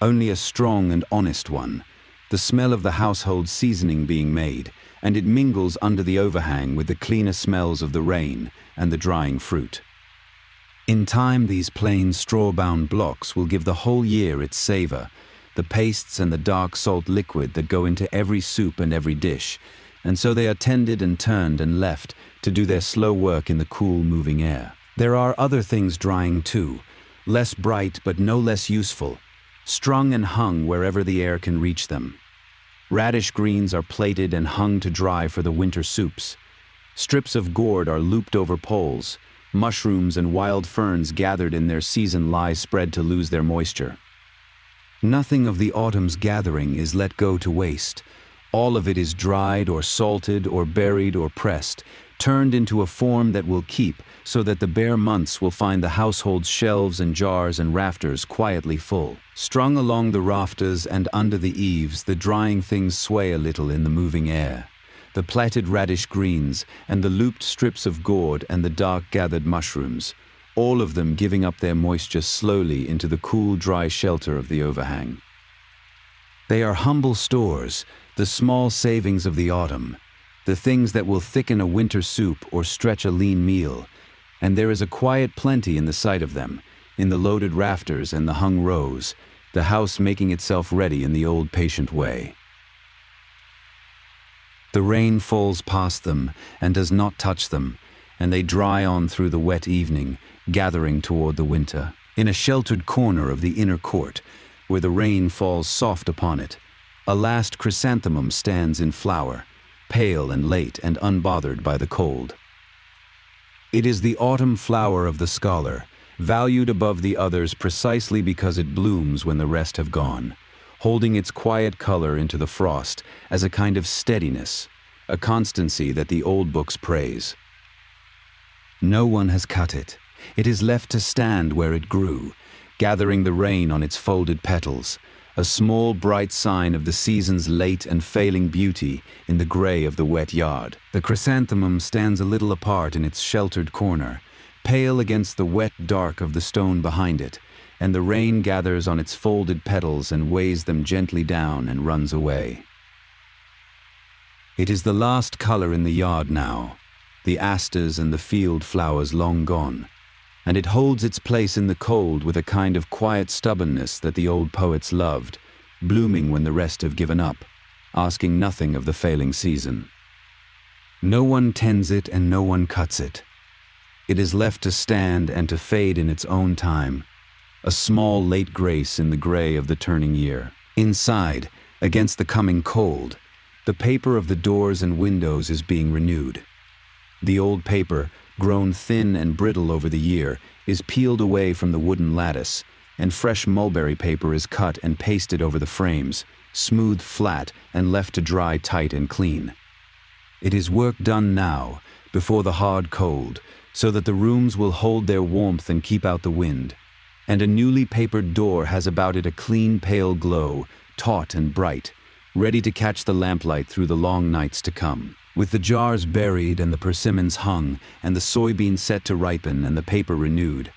only a strong and honest one, the smell of the household seasoning being made, and it mingles under the overhang with the cleaner smells of the rain and the drying fruit. In time, these plain straw-bound blocks will give the whole year its savor, the pastes and the dark salt liquid that go into every soup and every dish, and so they are tended and turned and left to do their slow work in the cool, moving air. There are other things drying too, less bright but no less useful, strung and hung wherever the air can reach them. Radish greens are plated and hung to dry for the winter soups. Strips of gourd are looped over poles. Mushrooms and wild ferns gathered in their season lie spread to lose their moisture. Nothing of the autumn's gathering is let go to waste. All of it is dried or salted or buried or pressed, turned into a form that will keep, so that the bare months will find the household's shelves and jars and rafters quietly full. Strung along the rafters and under the eaves, the drying things sway a little in the moving air. The plaited radish greens and the looped strips of gourd and the dark gathered mushrooms, all of them giving up their moisture slowly into the cool, dry shelter of the overhang. They are humble stores, the small savings of the autumn, the things that will thicken a winter soup or stretch a lean meal, and there is a quiet plenty in the sight of them, in the loaded rafters and the hung rows, the house making itself ready in the old patient way. The rain falls past them and does not touch them, and they dry on through the wet evening, gathering toward the winter. In a sheltered corner of the inner court, where the rain falls soft upon it, a last chrysanthemum stands in flower, pale and late and unbothered by the cold. It is the autumn flower of the scholar, valued above the others precisely because it blooms when the rest have gone, holding its quiet color into the frost as a kind of steadiness, a constancy that the old books praise. No one has cut it. It is left to stand where it grew, gathering the rain on its folded petals, a small bright sign of the season's late and failing beauty in the gray of the wet yard. The chrysanthemum stands a little apart in its sheltered corner, pale against the wet dark of the stone behind it, and the rain gathers on its folded petals and weighs them gently down and runs away. It is the last color in the yard now, the asters and the field flowers long gone, and it holds its place in the cold with a kind of quiet stubbornness that the old poets loved, blooming when the rest have given up, asking nothing of the failing season. No one tends it and no one cuts it. It is left to stand and to fade in its own time, a small late grace in the gray of the turning year. Inside, against the coming cold, the paper of the doors and windows is being renewed. The old paper, grown thin and brittle over the year, is peeled away from the wooden lattice, and fresh mulberry paper is cut and pasted over the frames, smoothed flat and left to dry tight and clean. It is work done now, before the hard cold, so that the rooms will hold their warmth and keep out the wind, and a newly papered door has about it a clean pale glow, taut and bright, ready to catch the lamplight through the long nights to come. With the jars buried and the persimmons hung and the soybeans set to ripen and the paper renewed,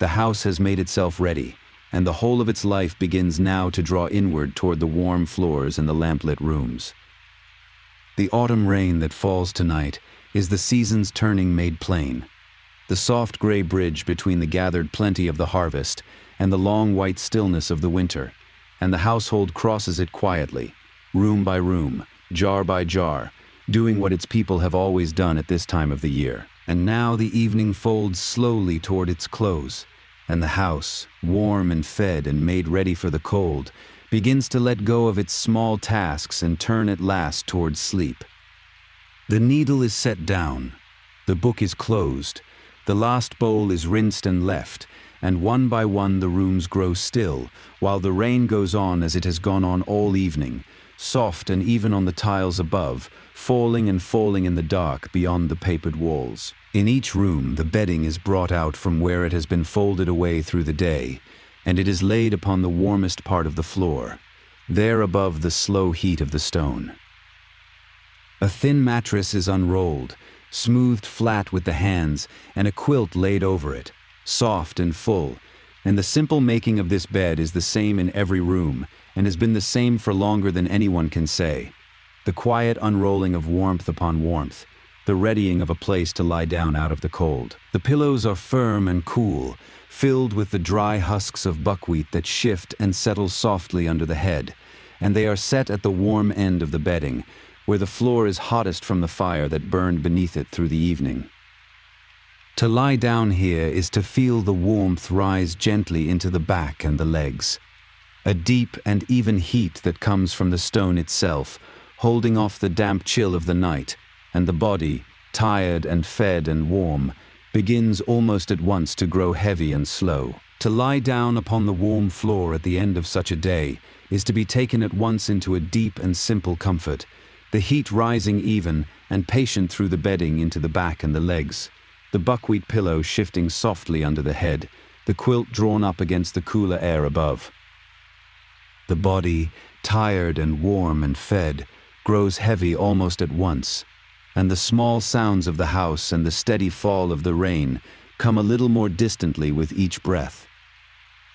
the house has made itself ready, and the whole of its life begins now to draw inward toward the warm floors and the lamplit rooms. The autumn rain that falls tonight is the season's turning made plain, the soft gray bridge between the gathered plenty of the harvest and the long white stillness of the winter, and the household crosses it quietly, room by room, jar by jar, doing what its people have always done at this time of the year. And now the evening folds slowly toward its close, and the house, warm and fed and made ready for the cold, begins to let go of its small tasks and turn at last towards sleep. The needle is set down, the book is closed, the last bowl is rinsed and left, and one by one the rooms grow still, while the rain goes on as it has gone on all evening, soft and even on the tiles above, falling and falling in the dark beyond the papered walls. In each room, the bedding is brought out from where it has been folded away through the day, and it is laid upon the warmest part of the floor, there above the slow heat of the stone. A thin mattress is unrolled, smoothed flat with the hands, and a quilt laid over it, soft and full, and the simple making of this bed is the same in every room, and has been the same for longer than anyone can say. The quiet unrolling of warmth upon warmth, the readying of a place to lie down out of the cold. The pillows are firm and cool, filled with the dry husks of buckwheat that shift and settle softly under the head, and they are set at the warm end of the bedding, where the floor is hottest from the fire that burned beneath it through the evening. To lie down here is to feel the warmth rise gently into the back and the legs. A deep and even heat that comes from the stone itself, holding off the damp chill of the night, and the body, tired and fed and warm, begins almost at once to grow heavy and slow. To lie down upon the warm floor at the end of such a day is to be taken at once into a deep and simple comfort, the heat rising even and patient through the bedding into the back and the legs, the buckwheat pillow shifting softly under the head, the quilt drawn up against the cooler air above. The body, tired and warm and fed, grows heavy almost at once, and the small sounds of the house and the steady fall of the rain come a little more distantly with each breath.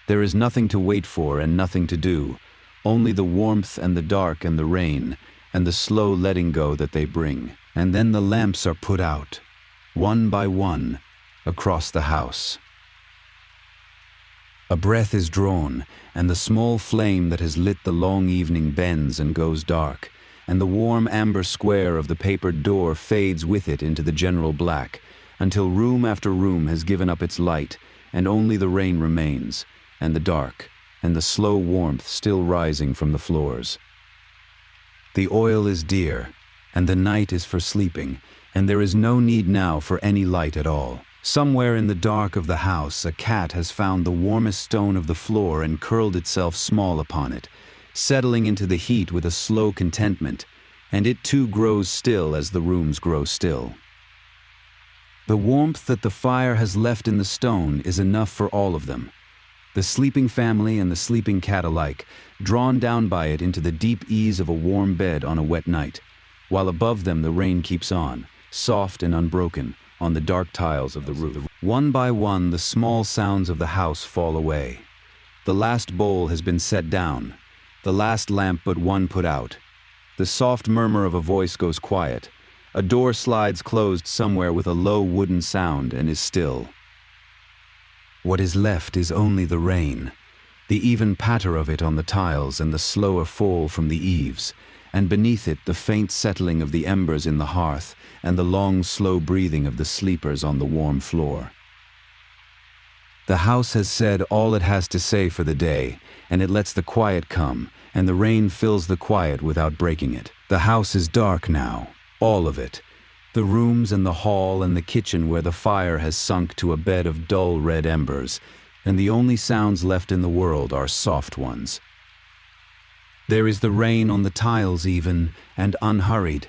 There is nothing to wait for and nothing to do, only the warmth and the dark and the rain, and the slow letting go that they bring. And then the lamps are put out, one by one, across the house. A breath is drawn, and the small flame that has lit the long evening bends and goes dark, and the warm amber square of the papered door fades with it into the general black, until room after room has given up its light, and only the rain remains, and the dark, and the slow warmth still rising from the floors. The oil is dear, and the night is for sleeping, and there is no need now for any light at all. Somewhere in the dark of the house, a cat has found the warmest stone of the floor and curled itself small upon it, settling into the heat with a slow contentment, and it too grows still as the rooms grow still. The warmth that the fire has left in the stone is enough for all of them, the sleeping family and the sleeping cat alike, drawn down by it into the deep ease of a warm bed on a wet night, while above them the rain keeps on, soft and unbroken, on the dark tiles of the roof. One by one, the small sounds of the house fall away. The last bowl has been set down, the last lamp but one put out. The soft murmur of a voice goes quiet. A door slides closed somewhere with a low wooden sound and is still. What is left is only the rain, the even patter of it on the tiles and the slower fall from the eaves, and beneath it the faint settling of the embers in the hearth and the long, slow breathing of the sleepers on the warm floor. The house has said all it has to say for the day, and it lets the quiet come, and the rain fills the quiet without breaking it. The house is dark now, all of it. The rooms and the hall and the kitchen where the fire has sunk to a bed of dull red embers, and the only sounds left in the world are soft ones. There is the rain on the tiles even, and unhurried.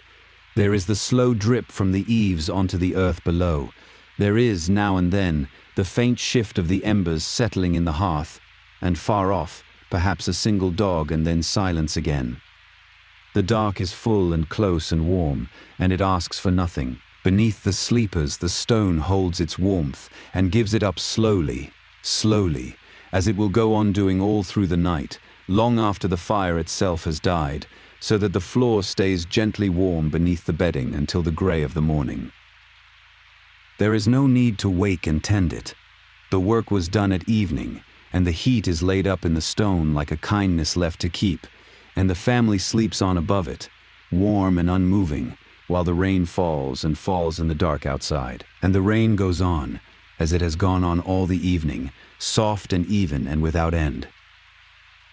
There is the slow drip from the eaves onto the earth below. There is, now and then, the faint shift of the embers settling in the hearth, and far off, perhaps a single dog, and then silence again. The dark is full and close and warm, and it asks for nothing. Beneath the sleepers, the stone holds its warmth and gives it up slowly, slowly, as it will go on doing all through the night, long after the fire itself has died, so that the floor stays gently warm beneath the bedding until the grey of the morning. There is no need to wake and tend it. The work was done at evening, and the heat is laid up in the stone like a kindness left to keep, and the family sleeps on above it, warm and unmoving, while the rain falls and falls in the dark outside. And the rain goes on, as it has gone on all the evening, soft and even and without end.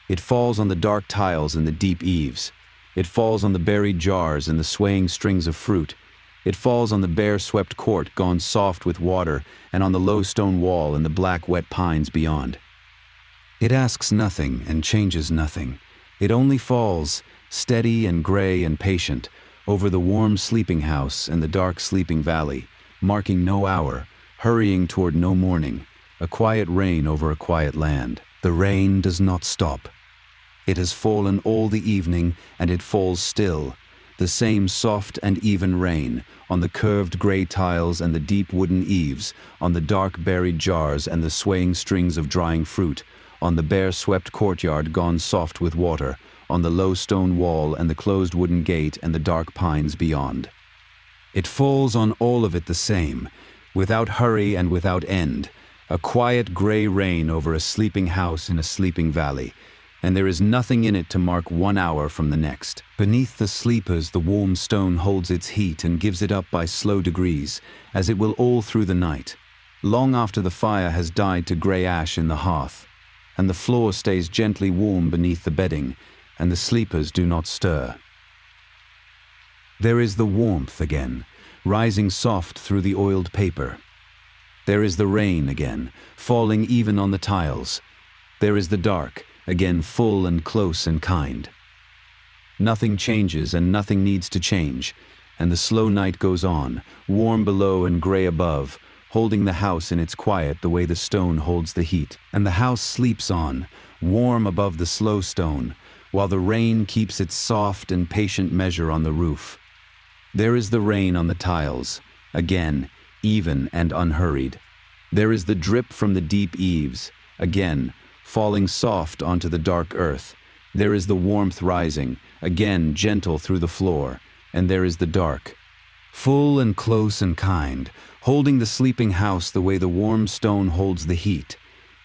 It falls on the dark tiles and the deep eaves. It falls on the buried jars and the swaying strings of fruit. It falls on the bare swept court gone soft with water and on the low stone wall and the black wet pines beyond. It asks nothing and changes nothing. It only falls, steady and gray and patient, over the warm sleeping house and the dark sleeping valley, marking no hour, hurrying toward no morning, a quiet rain over a quiet land. The rain does not stop. It has fallen all the evening, and it falls still, the same soft and even rain, on the curved gray tiles and the deep wooden eaves, on the dark buried jars and the swaying strings of drying fruit, on the bare swept courtyard gone soft with water, on the low stone wall and the closed wooden gate and the dark pines beyond. It falls on all of it the same, without hurry and without end, a quiet gray rain over a sleeping house in a sleeping valley, and there is nothing in it to mark 1 hour from the next. Beneath the sleepers the warm stone holds its heat and gives it up by slow degrees, as it will all through the night, long after the fire has died to gray ash in the hearth, and the floor stays gently warm beneath the bedding, and the sleepers do not stir. There is the warmth again, rising soft through the oiled paper. There is the rain again, falling even on the tiles. There is the dark, again full and close and kind. Nothing changes and nothing needs to change, and the slow night goes on, warm below and gray above, holding the house in its quiet the way the stone holds the heat. And the house sleeps on, warm above the slow stone, while the rain keeps its soft and patient measure on the roof. There is the rain on the tiles, again, even and unhurried. There is the drip from the deep eaves, again, falling soft onto the dark earth. There is the warmth rising, again gentle through the floor, and there is the dark, full and close and kind, holding the sleeping house the way the warm stone holds the heat,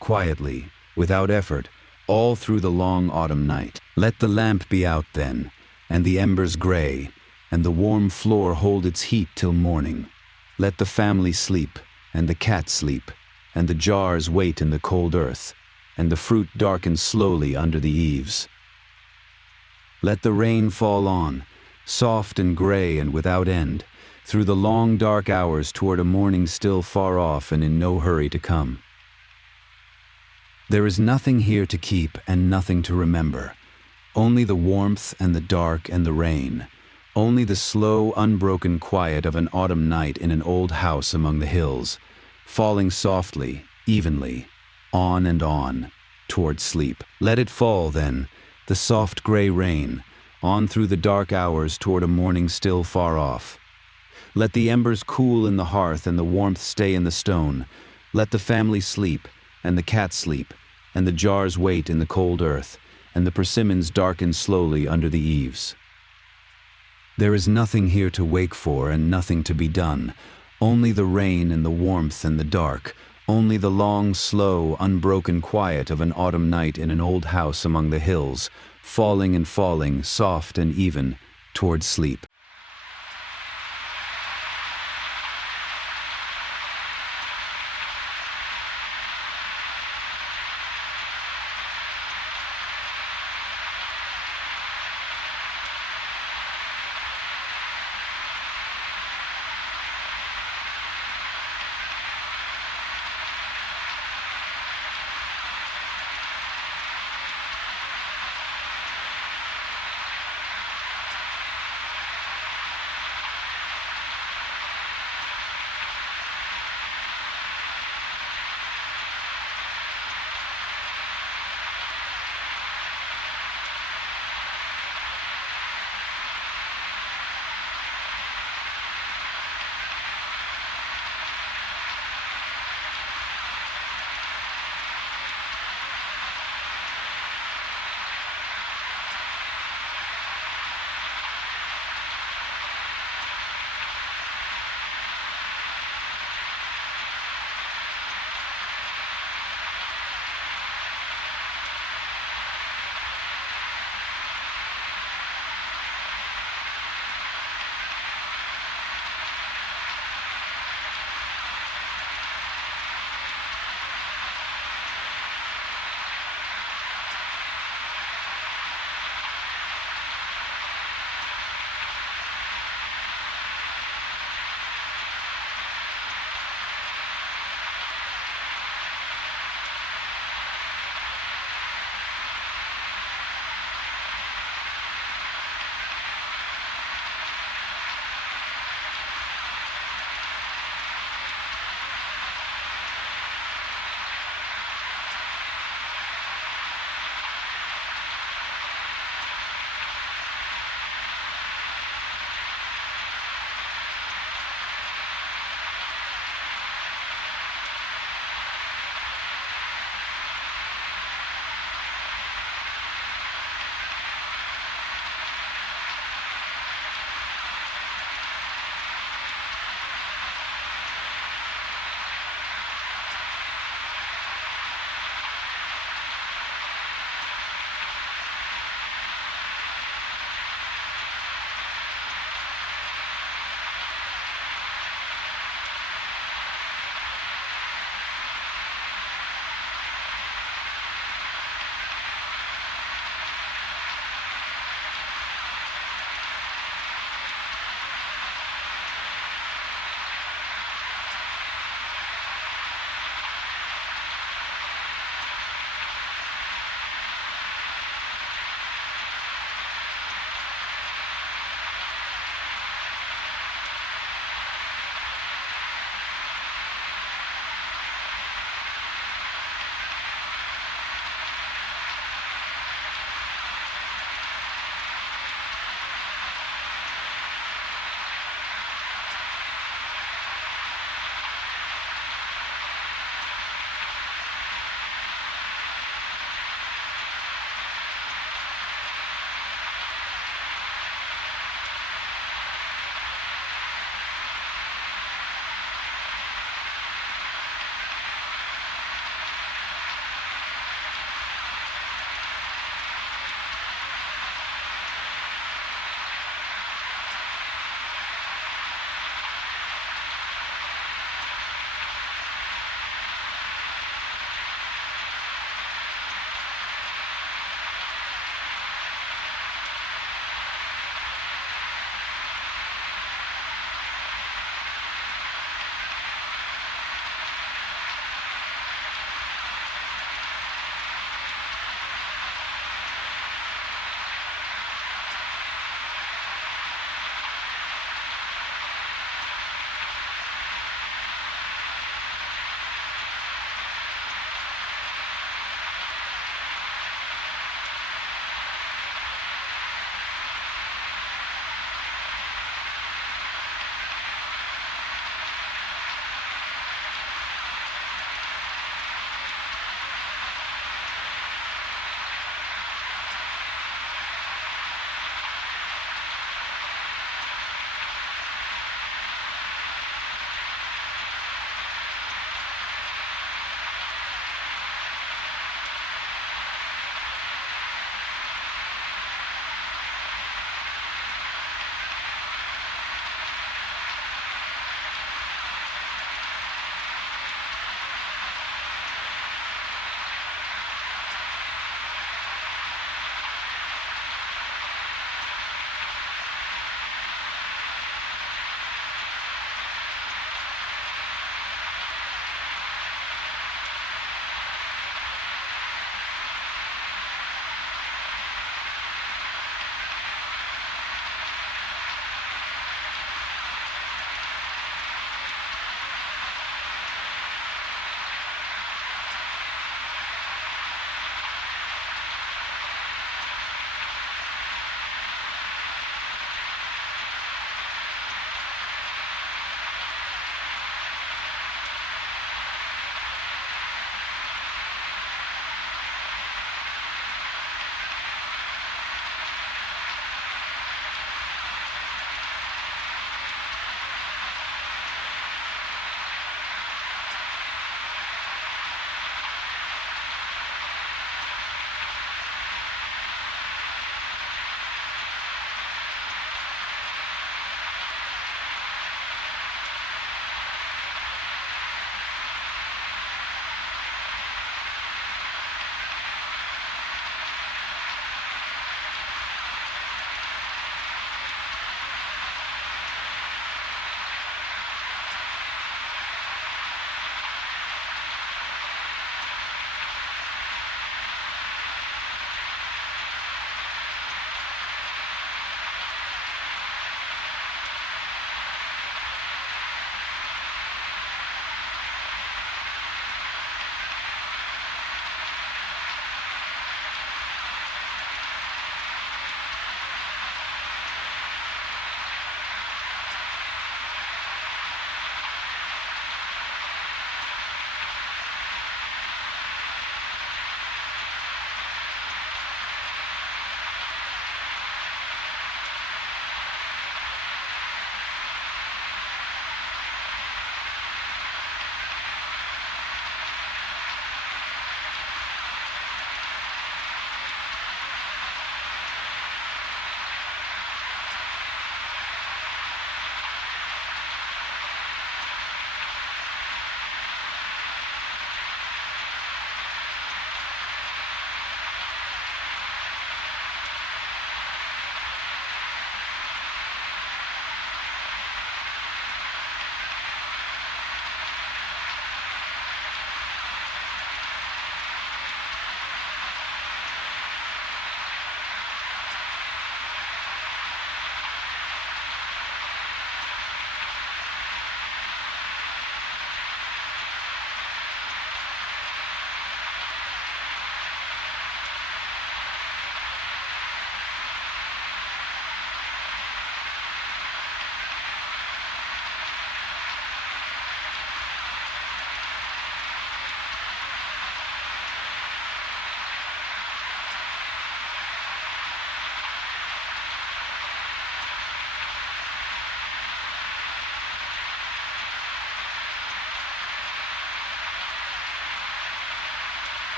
quietly, without effort, all through the long autumn night. Let the lamp be out then, and the embers gray, and the warm floor hold its heat till morning. Let the family sleep, and the cat sleep, and the jars wait in the cold earth, and the fruit darken slowly under the eaves. Let the rain fall on, soft and gray and without end, through the long dark hours toward a morning still far off and in no hurry to come. There is nothing here to keep and nothing to remember, only the warmth and the dark and the rain, only the slow, unbroken quiet of an autumn night in an old house among the hills, falling softly, evenly, on and on, toward sleep. Let it fall, then, the soft gray rain, on through the dark hours toward a morning still far off. Let the embers cool in the hearth and the warmth stay in the stone. Let the family sleep, and the cat sleep, and the jars wait in the cold earth, and the persimmons darken slowly under the eaves. There is nothing here to wake for and nothing to be done, only the rain and the warmth and the dark, only the long, slow, unbroken quiet of an autumn night in an old house among the hills, falling and falling, soft and even, toward sleep.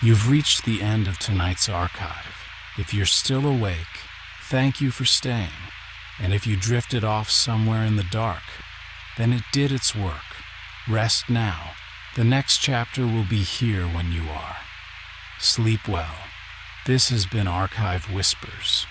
You've reached the end of tonight's archive. If you're still awake, thank you for staying. And if you drifted off somewhere in the dark, then it did its work. Rest now. The next chapter will be here when you are. Sleep well. This has been Archive Whispers.